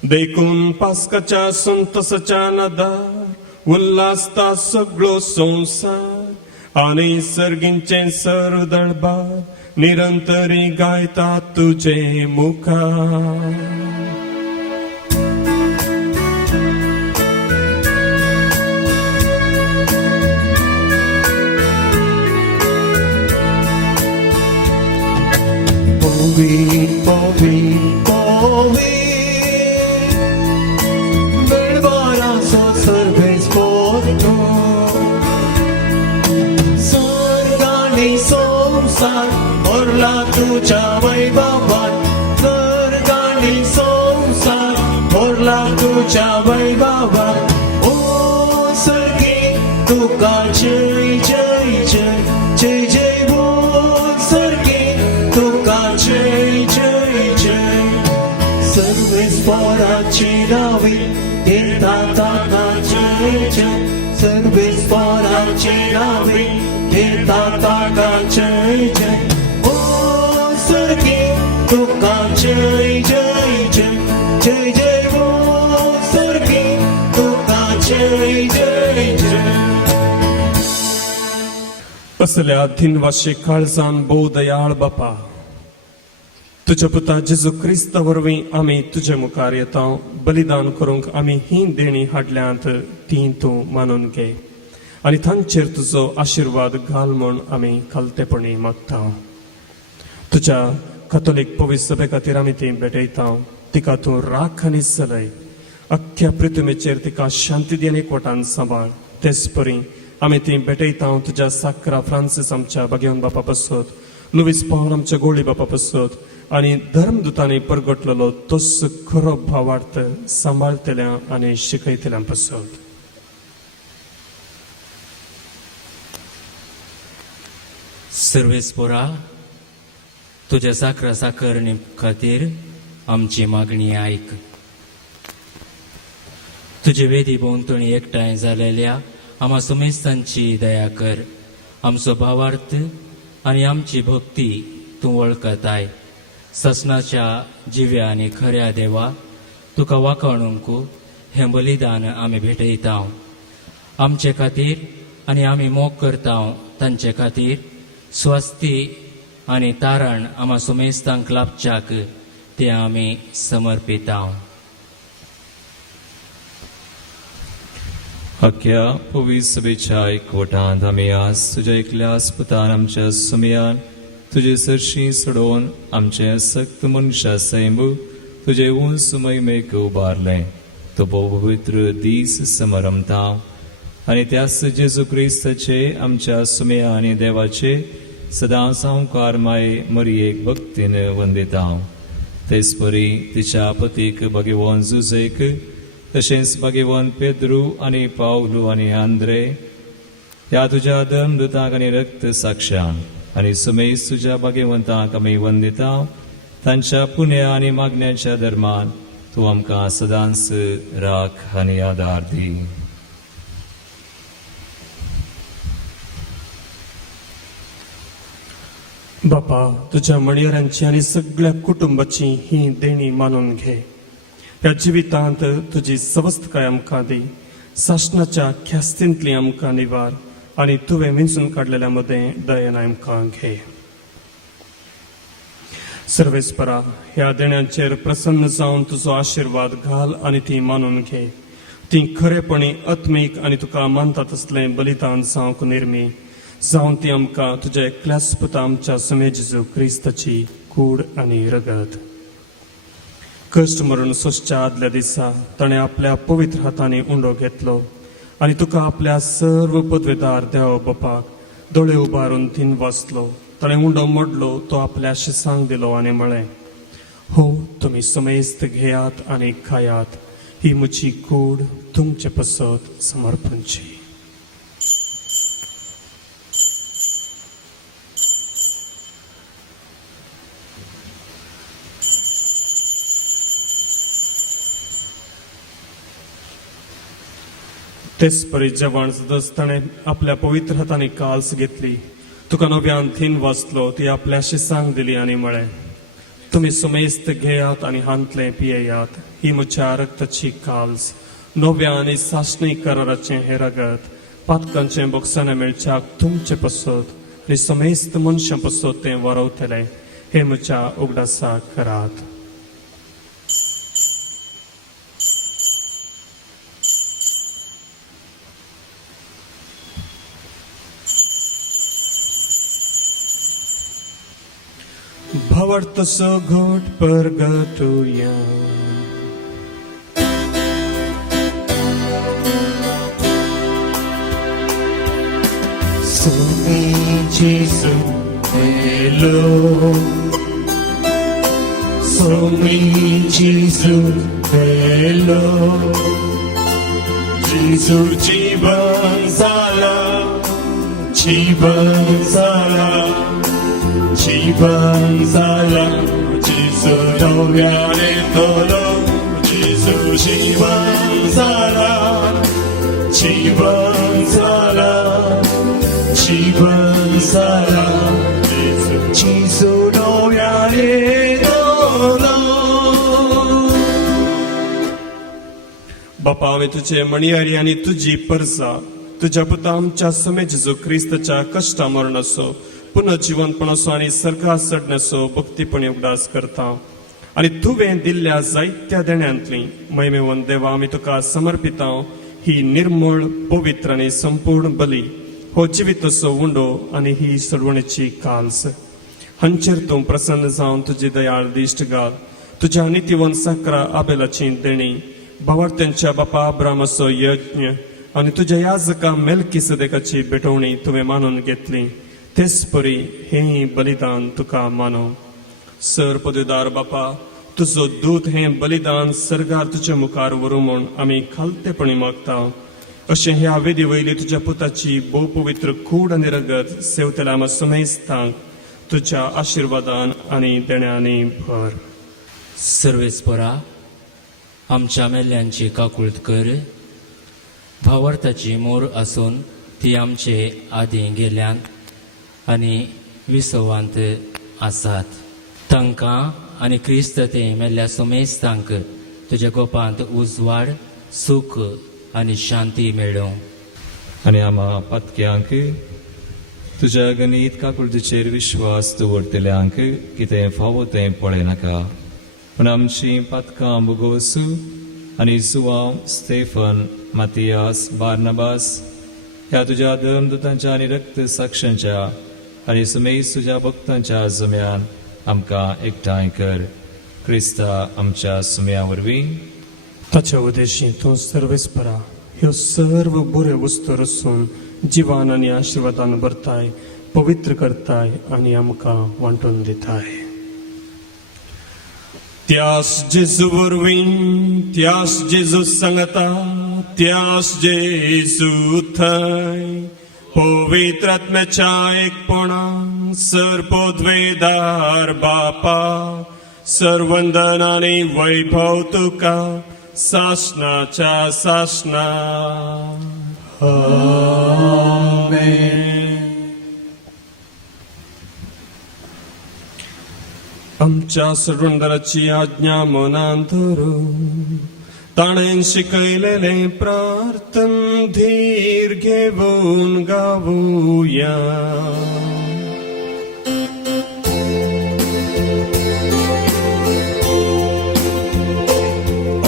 देखून पास्काच्या संतसाच्या नादार उल्हासता सगळो संवसार आनी सर्गींचे सर्व दळबार निरंतरी गायता तुजे मुखार. Povin, povin, povin. Berbarazo सर्वेस्पोर तू. स्वर्ग आणि संसार भरला तुझ्या वैभवात. स्वर्ग आणि संसार भरला तुझ्या वैभवात. ओ सर्गी तुका जय जय जय जय जय बोल. सर्गी तुका जय जय जय. सर्वेस्पोराची नावी घेता ताका जय जय. सर्वेस्पोराची नावी घेता ताका जय जय. ओ सर्गी तुका जय जय जय जय जय बोल. सर्गी तुका जय जय जय. असल्या दिनवाशी काळजान भोव दयाळ बापा, तुझ्या पुता जेजू क्रिस्ता वरवीं आमी तुजे मुखार येता. बलिदान करूंक आमी ही देणी हाडल्यांत ती तूं मानून घे आनी तांचेर तुजो आशिर्वाद घाल म्हूण आमी खालतेपणी मागता. तुज्या कॅथोलीक पवित्र सभे खातीर आमी ती भेटयता. तिका तूं राख आनी चलय. अख्ख्या पृथ्वीचेर तिका शांती दी आनी एकवटान सांबाळ. तेच परी आमी ती भेटयता तुज्या साकरा फ्रांसीस आमच्या भगवान बापा बसत, लुईस पॉल आमच्या गोळी बापा बसत आनी धर्मदूतांनी परगटलेलो तोच खरो भावार्थ सांबाळतल्या आनी शिकयतल्या बसत. सर्वेस्पोरा, तुझ्या साकरा साकरणे खातीर आमची मागणी आयक. तुझे वेदी भोंवतणी एकठांय जालेल्या आम्हा समेस्तांची दया कर. आमचो भावार्थ आनी आमची भक्ती तूं वळखताय. ससनाच्या जिव्या आनी खऱ्या देवा तुका वाखाणूंक हें बलिदान आमी भेटयता. आमचे खातीर आनी आमी मोग करता तांचे खातीर स्वस्ती आनी तारण आम्हा सुमेस्तांक लाभच्याक ते आमी समर्पिता. अख्ख्या पवित्र सभेच्या एकवटांत आमी आज तुज्या एकल्या पुतान आमच्या सुमयान तुजे सरशी सोडोवन आमचे सक्त मनशा सैम तुजे उंच महिमेक उबारले. तो पवित्र दीस समरमता आनी त्याच जेजू क्रिस्ताचे आमच्या सुमया आनी देवाचे सदां संवकार माये मरियेक भक्तीन वंदिता. तेच परी तिच्या पतीक भगवान जुजेक तशेंच भगवान पेद्रू आनी पावलू आनी आंद्रे ह्या तुज्या धर्मदूतांक आनी रक्त साक्षांक आनी सुमेस तुज्या भगवंताक आमी वंदिता. तांच्या पुण्य आनी मागण्याच्या धर्मान तूं आमकां सदांच राख आनी आदार दी. बापा, तुझ्या मणियरांची आणि सगळ्या कुटुंबाची ही देणी मानून घे. ह्या जिवितांत तुझी सवस्त काय आमकां दी. सासणाच्या ख्यास्तींतली आमकां निवार आणि तुवें विंचून काडलेल्या मध्ये दयेन आमकां घे. सर्वेस्परा, ह्या देण्यांचेर प्रसन्न जावन तुजो आशीर्वाद घाल आणि ती मानून घे. ती खरेपणी आत्मीक आणि तुका मानता तसलें बलिदान जावंक निर्मी जावन ती आमकां तुज्या एकल्याच पुता आमच्या सुमे जेजू क्रिस्ताची कूड आनी रगत. कश्ट मरण सोंसच्या आदल्या दिसा ताणें आपल्या पवित्र हातांनी उंडो घेतलो आनी तुका आपल्या सर्व पदवेदार देव बापाक दोळे उबारून तीन वाचलो. ताणें उंडो मोडलो, तो आपल्या शिसांक दिलो आनी म्हळें, हो, तुमी समेस्त घेयात आनी खायात. ही म्हजी कूड तुमचे पसत समर्पणची. तेच परी जेवण जातच ताणें आपल्या पवित्र हातांनी काल्स घेतली, तुका नव्यान थीन वाचलो, ती आपल्या शिसांक दिली आनी म्हळें, तुमी सुमेस्त घेयात आनी हांतले पियेयात. ही म्हज्या रक्ताची काल्स, नव्या आनी सासणी कराराचें हें रगत, पातकांचें बोगसाने मेळच्याक तुमचे पसत आनी समेस्त मनशां पसत तें वारवतलें. हे म्हज्या उगडासा करात. भावार्थसो घोट परगटुया. सुमे जेजू हेलो, सुमे जेजू हेलो. जेजू जीवन जाला, जीवन जाला, जीवन जाला. जेजू नव्याने येतलो, जेजू जीवन जाला, जीवन जाला, जीवन जाला. जेजू नव्याने येतलो. बापा, आमी तुझे मणियारी आनी तुजी परजा तुझ्या पुता आमच्या सुमे जेजू क्रिस्ताच्या कश्टा मरणाचो पुनर्जीवनपणाचो आनी सर्गा चडण्याचो भक्तीपणी उगडास करता. आनी तुवें दिल्ल्या जायत्या देण्यांतली महिमेवन देवा आमी तुका समर्पिता. ही निर्मळ, पवित्र आनी संपूर्ण बली, हो जिवितसो उंडो आनी ही सडवणेची काल्स, हांचेर तूं प्रसन्न जावन तुजी दयाळ दिश्ट घाल. तुज्या नितीवन साकरा आबेलाची देणी, भावार्थ्यांच्या बापा अब्रामाचो यज्ञ आनी तुज्या याजका मेल्किसेदेकाची भेटवणी तुवें मानून घेतली. तेच परी हें बलिदान तुका मानो. सर पदवीदार बापा, तुजो दूत हें बलिदान सर्गार तुज्या मुखार व्हरूं म्हूण आमी खालतेपणी मागता. अशें ह्या वेदी वयली तुज्या पुताची भोव पवित्र कूड आनी रगत सेवतल्या आमी समेस्तांक तुज्या आशिर्वादान आनी देण्यांनी भर. सर्वेस्परा, आमच्या मेल्ल्यांची काकुळट कर. भावार्थाची मोर आसून ती आमचे आदीं गेल्यांत आनी विसवांत आसात. तांकां आनी क्रिस्त ते मेल्ल्या समेस्तांक तुज्या गोपांत उजवाड, सूख आनी शांती मेळों. आनी आम्हा पत्क्यांक तुज्या गणित काकुळतीचेर विश्वास दवरतल्यांक कितें फावो तें पळय नाका पूण आमचीं पथकां बुगोसू आनी सुवांव स्टेफन मातियास बार्नबास ह्या तुज्या धर्मदूतांच्या आनी रक्त साक्षांच्या आनी सुमेज तुज्या भक्तांच्या जम्यान आमकां एकठांय कर क्रिस्ता आमच्या सुम्या वरवीं ताच्या उद्देशी तूं सर्वेस्परा ह्यो सर्व बऱ्यो वस्तू रचून जिवान आनी आशिर्वादान भरताय पवित्र करताय आनी आमकां वांटून दिताय. त्यास जेजू वरवीं त्यास जेजू सांगता त्यास जेजू थंय पवित्र आत्म्याच्या एकपणान सर्पोद्वेदार बापा सर्वंदन आनी वैभव तुका सासणाच्या सासणा. आमच्या सुरुंदराची आज्ञा मनांत धरून ताणें शिकयलेलें प्रार्थन धीर घेवन गावुया.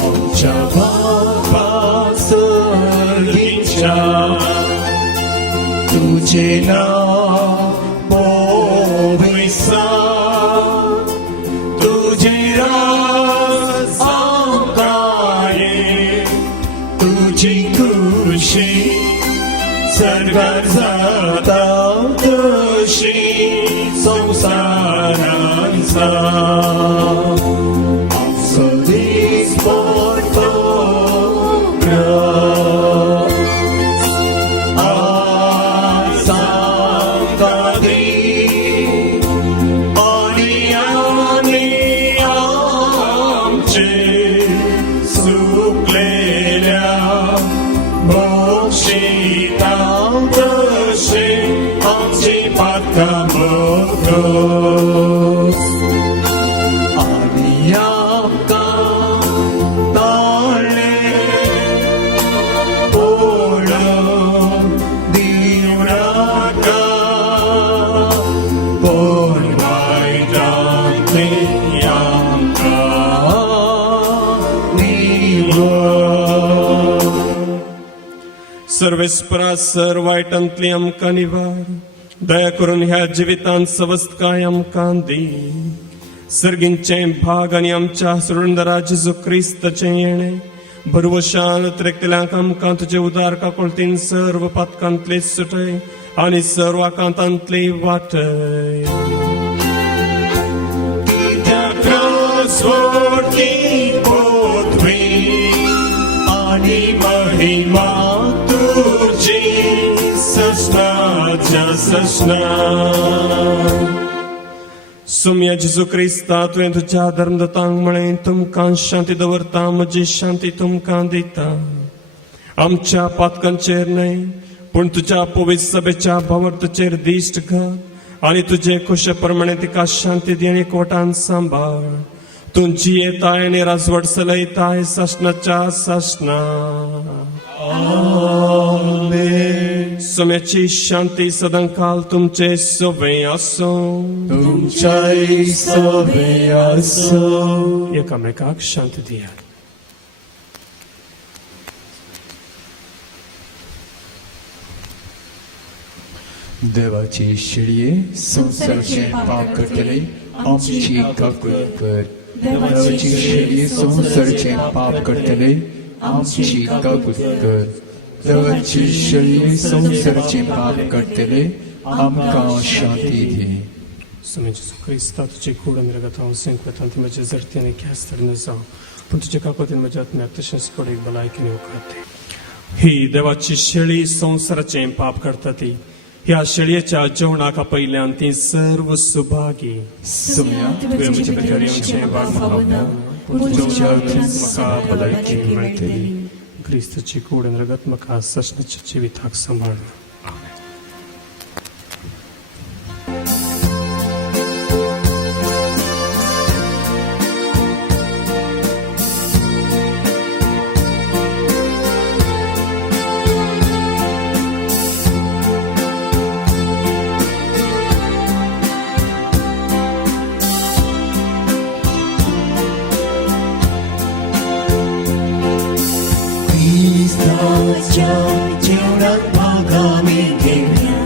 आमच्या बापा सर्गीच्या तुझे नाव पवित्र तुझे राज आमकां ये तुझी खुशी सर्गार जाता तशी संवसारांत जा. आमचो दिसभर सर्वेस्परा सर वायटांतली आमकां निवार दया करून ह्या जिवितांत सवस्त काय आमकां दी. सर्गींचे भाग आनी आमच्या सुरुंदरा जेजू क्रिस्ताचें येणें भरवशान त्रेकल्यांक आमकां तुजे उदार काकुळतीन सर्व पातकांतली सुटय आनी सर्व आकांतांतली वाटय. आनी महिमा सुम्या जेजू क्रिस्ता तुवें तुज्या धर्मदतांक म्हळें तुमकां शांती दवरता म्हजी शांती तुमकां दिता. आमच्या पातकांचेर न्हय पूण तुज्या पवित्र सभेच्या भावार्थाचेर दिश्ट घाल आनी तुजे खुशे प्रमाणे तिका शांती दी आनी एकवटान सांबाळ. तूं जियेताय आनी राजवट चलयताय सासणाच्या सासणा. सुम्याची शांती सदांकाल तुमचे सोबे आसो. तुमच्याय सोबे आसो. एकामेकाक शांती दिया. देवाची शिडये संसाराचे पाप करतले आमची काकूळ कर. देवाची शिडये संसाराचे पाप करतले आमची काकूळ कर. देवाची शिडये संसाराचे पाप करतले आमकां शांती दी. सुम्या जेजू क्रिस्ता तुजी कूड आनी रगत हांव सेंकवतां ती म्हज्या जरती आनी गॅस तरेन जावं पूण तुजे काकोतीन म्हज्या आत्म्याक तशेंच कोडीक भलायकीन येवकार दी. ही देवाची शेळी संसाराचें पाप करता ती. ह्या शेळयेच्या जेवणाक पयल्यान ती सर्व सुभागी. सुम्या तुवें म्हजे भितरचें वाग म्हाका म्हाका भलायकी मेळटली. क्रिस्ताची कूड आनी रगत म्हाका ससण्याच्या जिविताक सांबाळ. ताच्या जीवनात भाग आम्ही घेऊया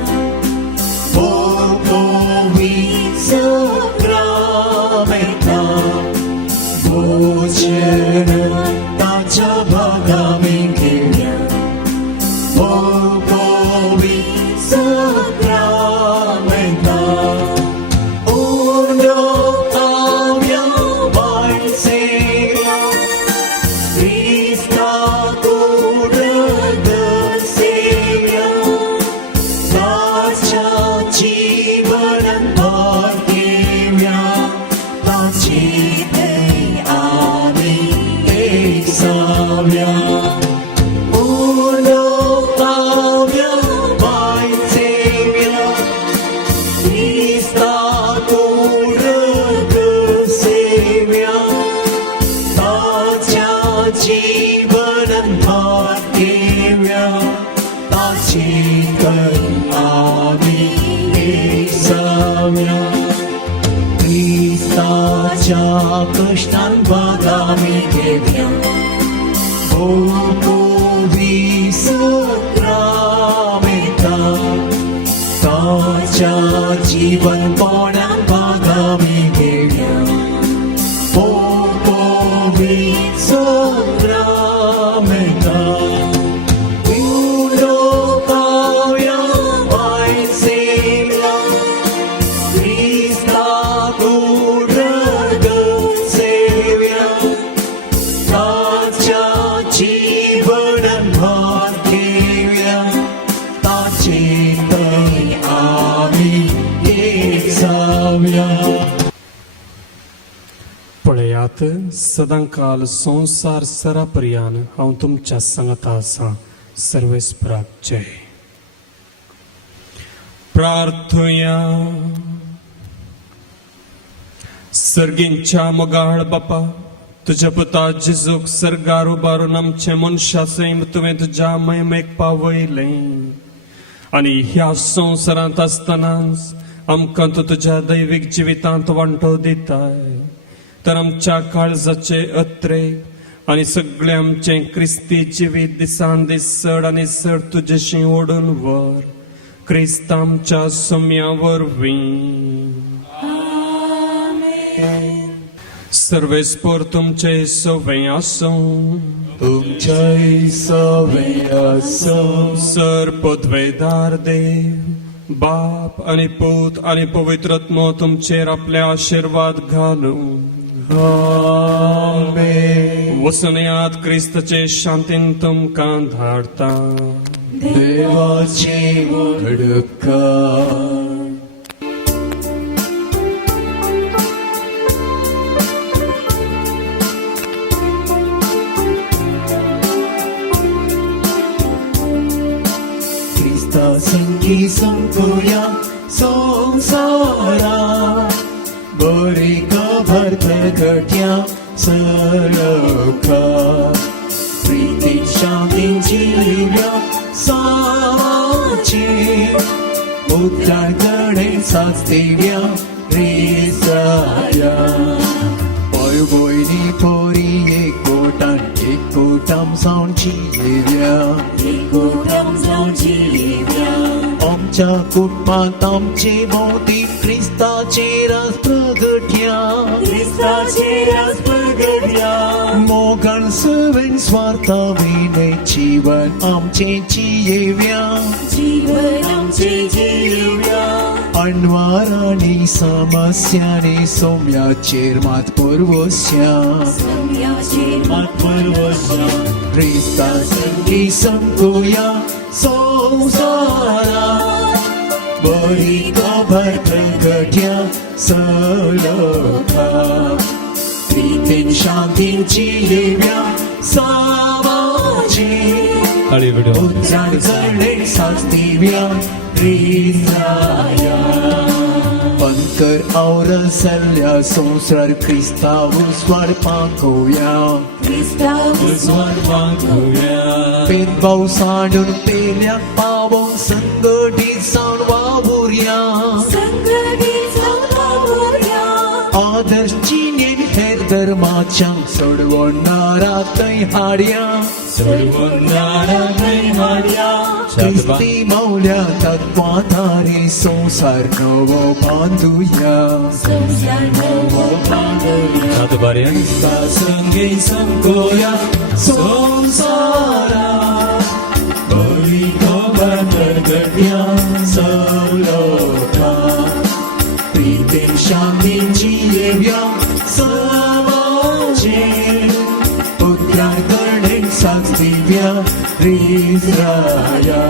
भोजन ताच्या भाग आम्ही घेऊया कष्टान भाग आम्ही घेऊया ताच्या जीवन पणान भाग आम्ही घेऊया पळयात सदांकाल संसार सरापर्यान हांव तुमच्या सांगता आसां सर्वेस्पराक जय. प्रार्थुया. सर्गींच्या मोगाळ बापा, तुझ्या पुता जेजूक सर्गार उबारून आमचे मनशा सैम तुवें तुज्या महिमेक पावयलें आनी ह्या संवसारांत आसतनाच आमकां तूं तुज्या दैवीक जिवितांत वांटो दिताय. तर आमच्या काळजाचे अत्रे आनी सगळे आमचे क्रिस्ती जिवीत दिसान दीस चड आनी चड तुजेशी ओडून व्हर. क्रिस्त आमच्या सोम्या वरवीं. सर्वेस्पोर तुमचे सोवें आसूं. तुमचे सोवें आसूं. सर पदवेदार देव बाप आनी पूत आनी पवित्रात्मो तुमचेर आपले आशीर्वाद घालूं. वसुन्यात क्रिस्ताचे शांतीन तुमकां धाडटा. देवाचे व्हडकार. क्रिस्ता संगी संकुया संसारा बरी खबर प्रगट्या सलोका. प्रीती शांतीन जिव्या साची उद्धार कडे साचतेव्या रेसाया. पळभोयनी पोरी एकोटाम सावन जिवेव्या. आमच्या कुटुंबात आमचे भोवती क्रिस्ताचे रास प्रगट्या. मोगण सवेन स्वार्था विने जीवन आमचे जियेव्या. अण्वार आनी समस्यांनी सोम्याचेर मात परवस्या. क्रिस्ता संगी संकुया संसारा बरी खबर प्रगट्या सलोका. प्रीतीन शांतीन जियेव्या सामाची उज्जाड जडे साचतेव्या रेसाया. पंकर और सल्ल्या संसार क्रिस्ता उस्वार पाकोया. भेदभाव सांडून पेल्या पावों संघटीत जावन वावुरया. आदर्श चिनेन हेर धर्मा पापयाच्या सोडवणारा थंय हाडया ख्रिस्ती मौल्या तत्वाधारी संसार नवो बांधूया आतापर्यंत संगी संकोया संसारा बळी गडगड्या सवलोका प्रीतीन शांतीची येव्या समाजे पुत्रान करणेन साथ दिव्या इस्राया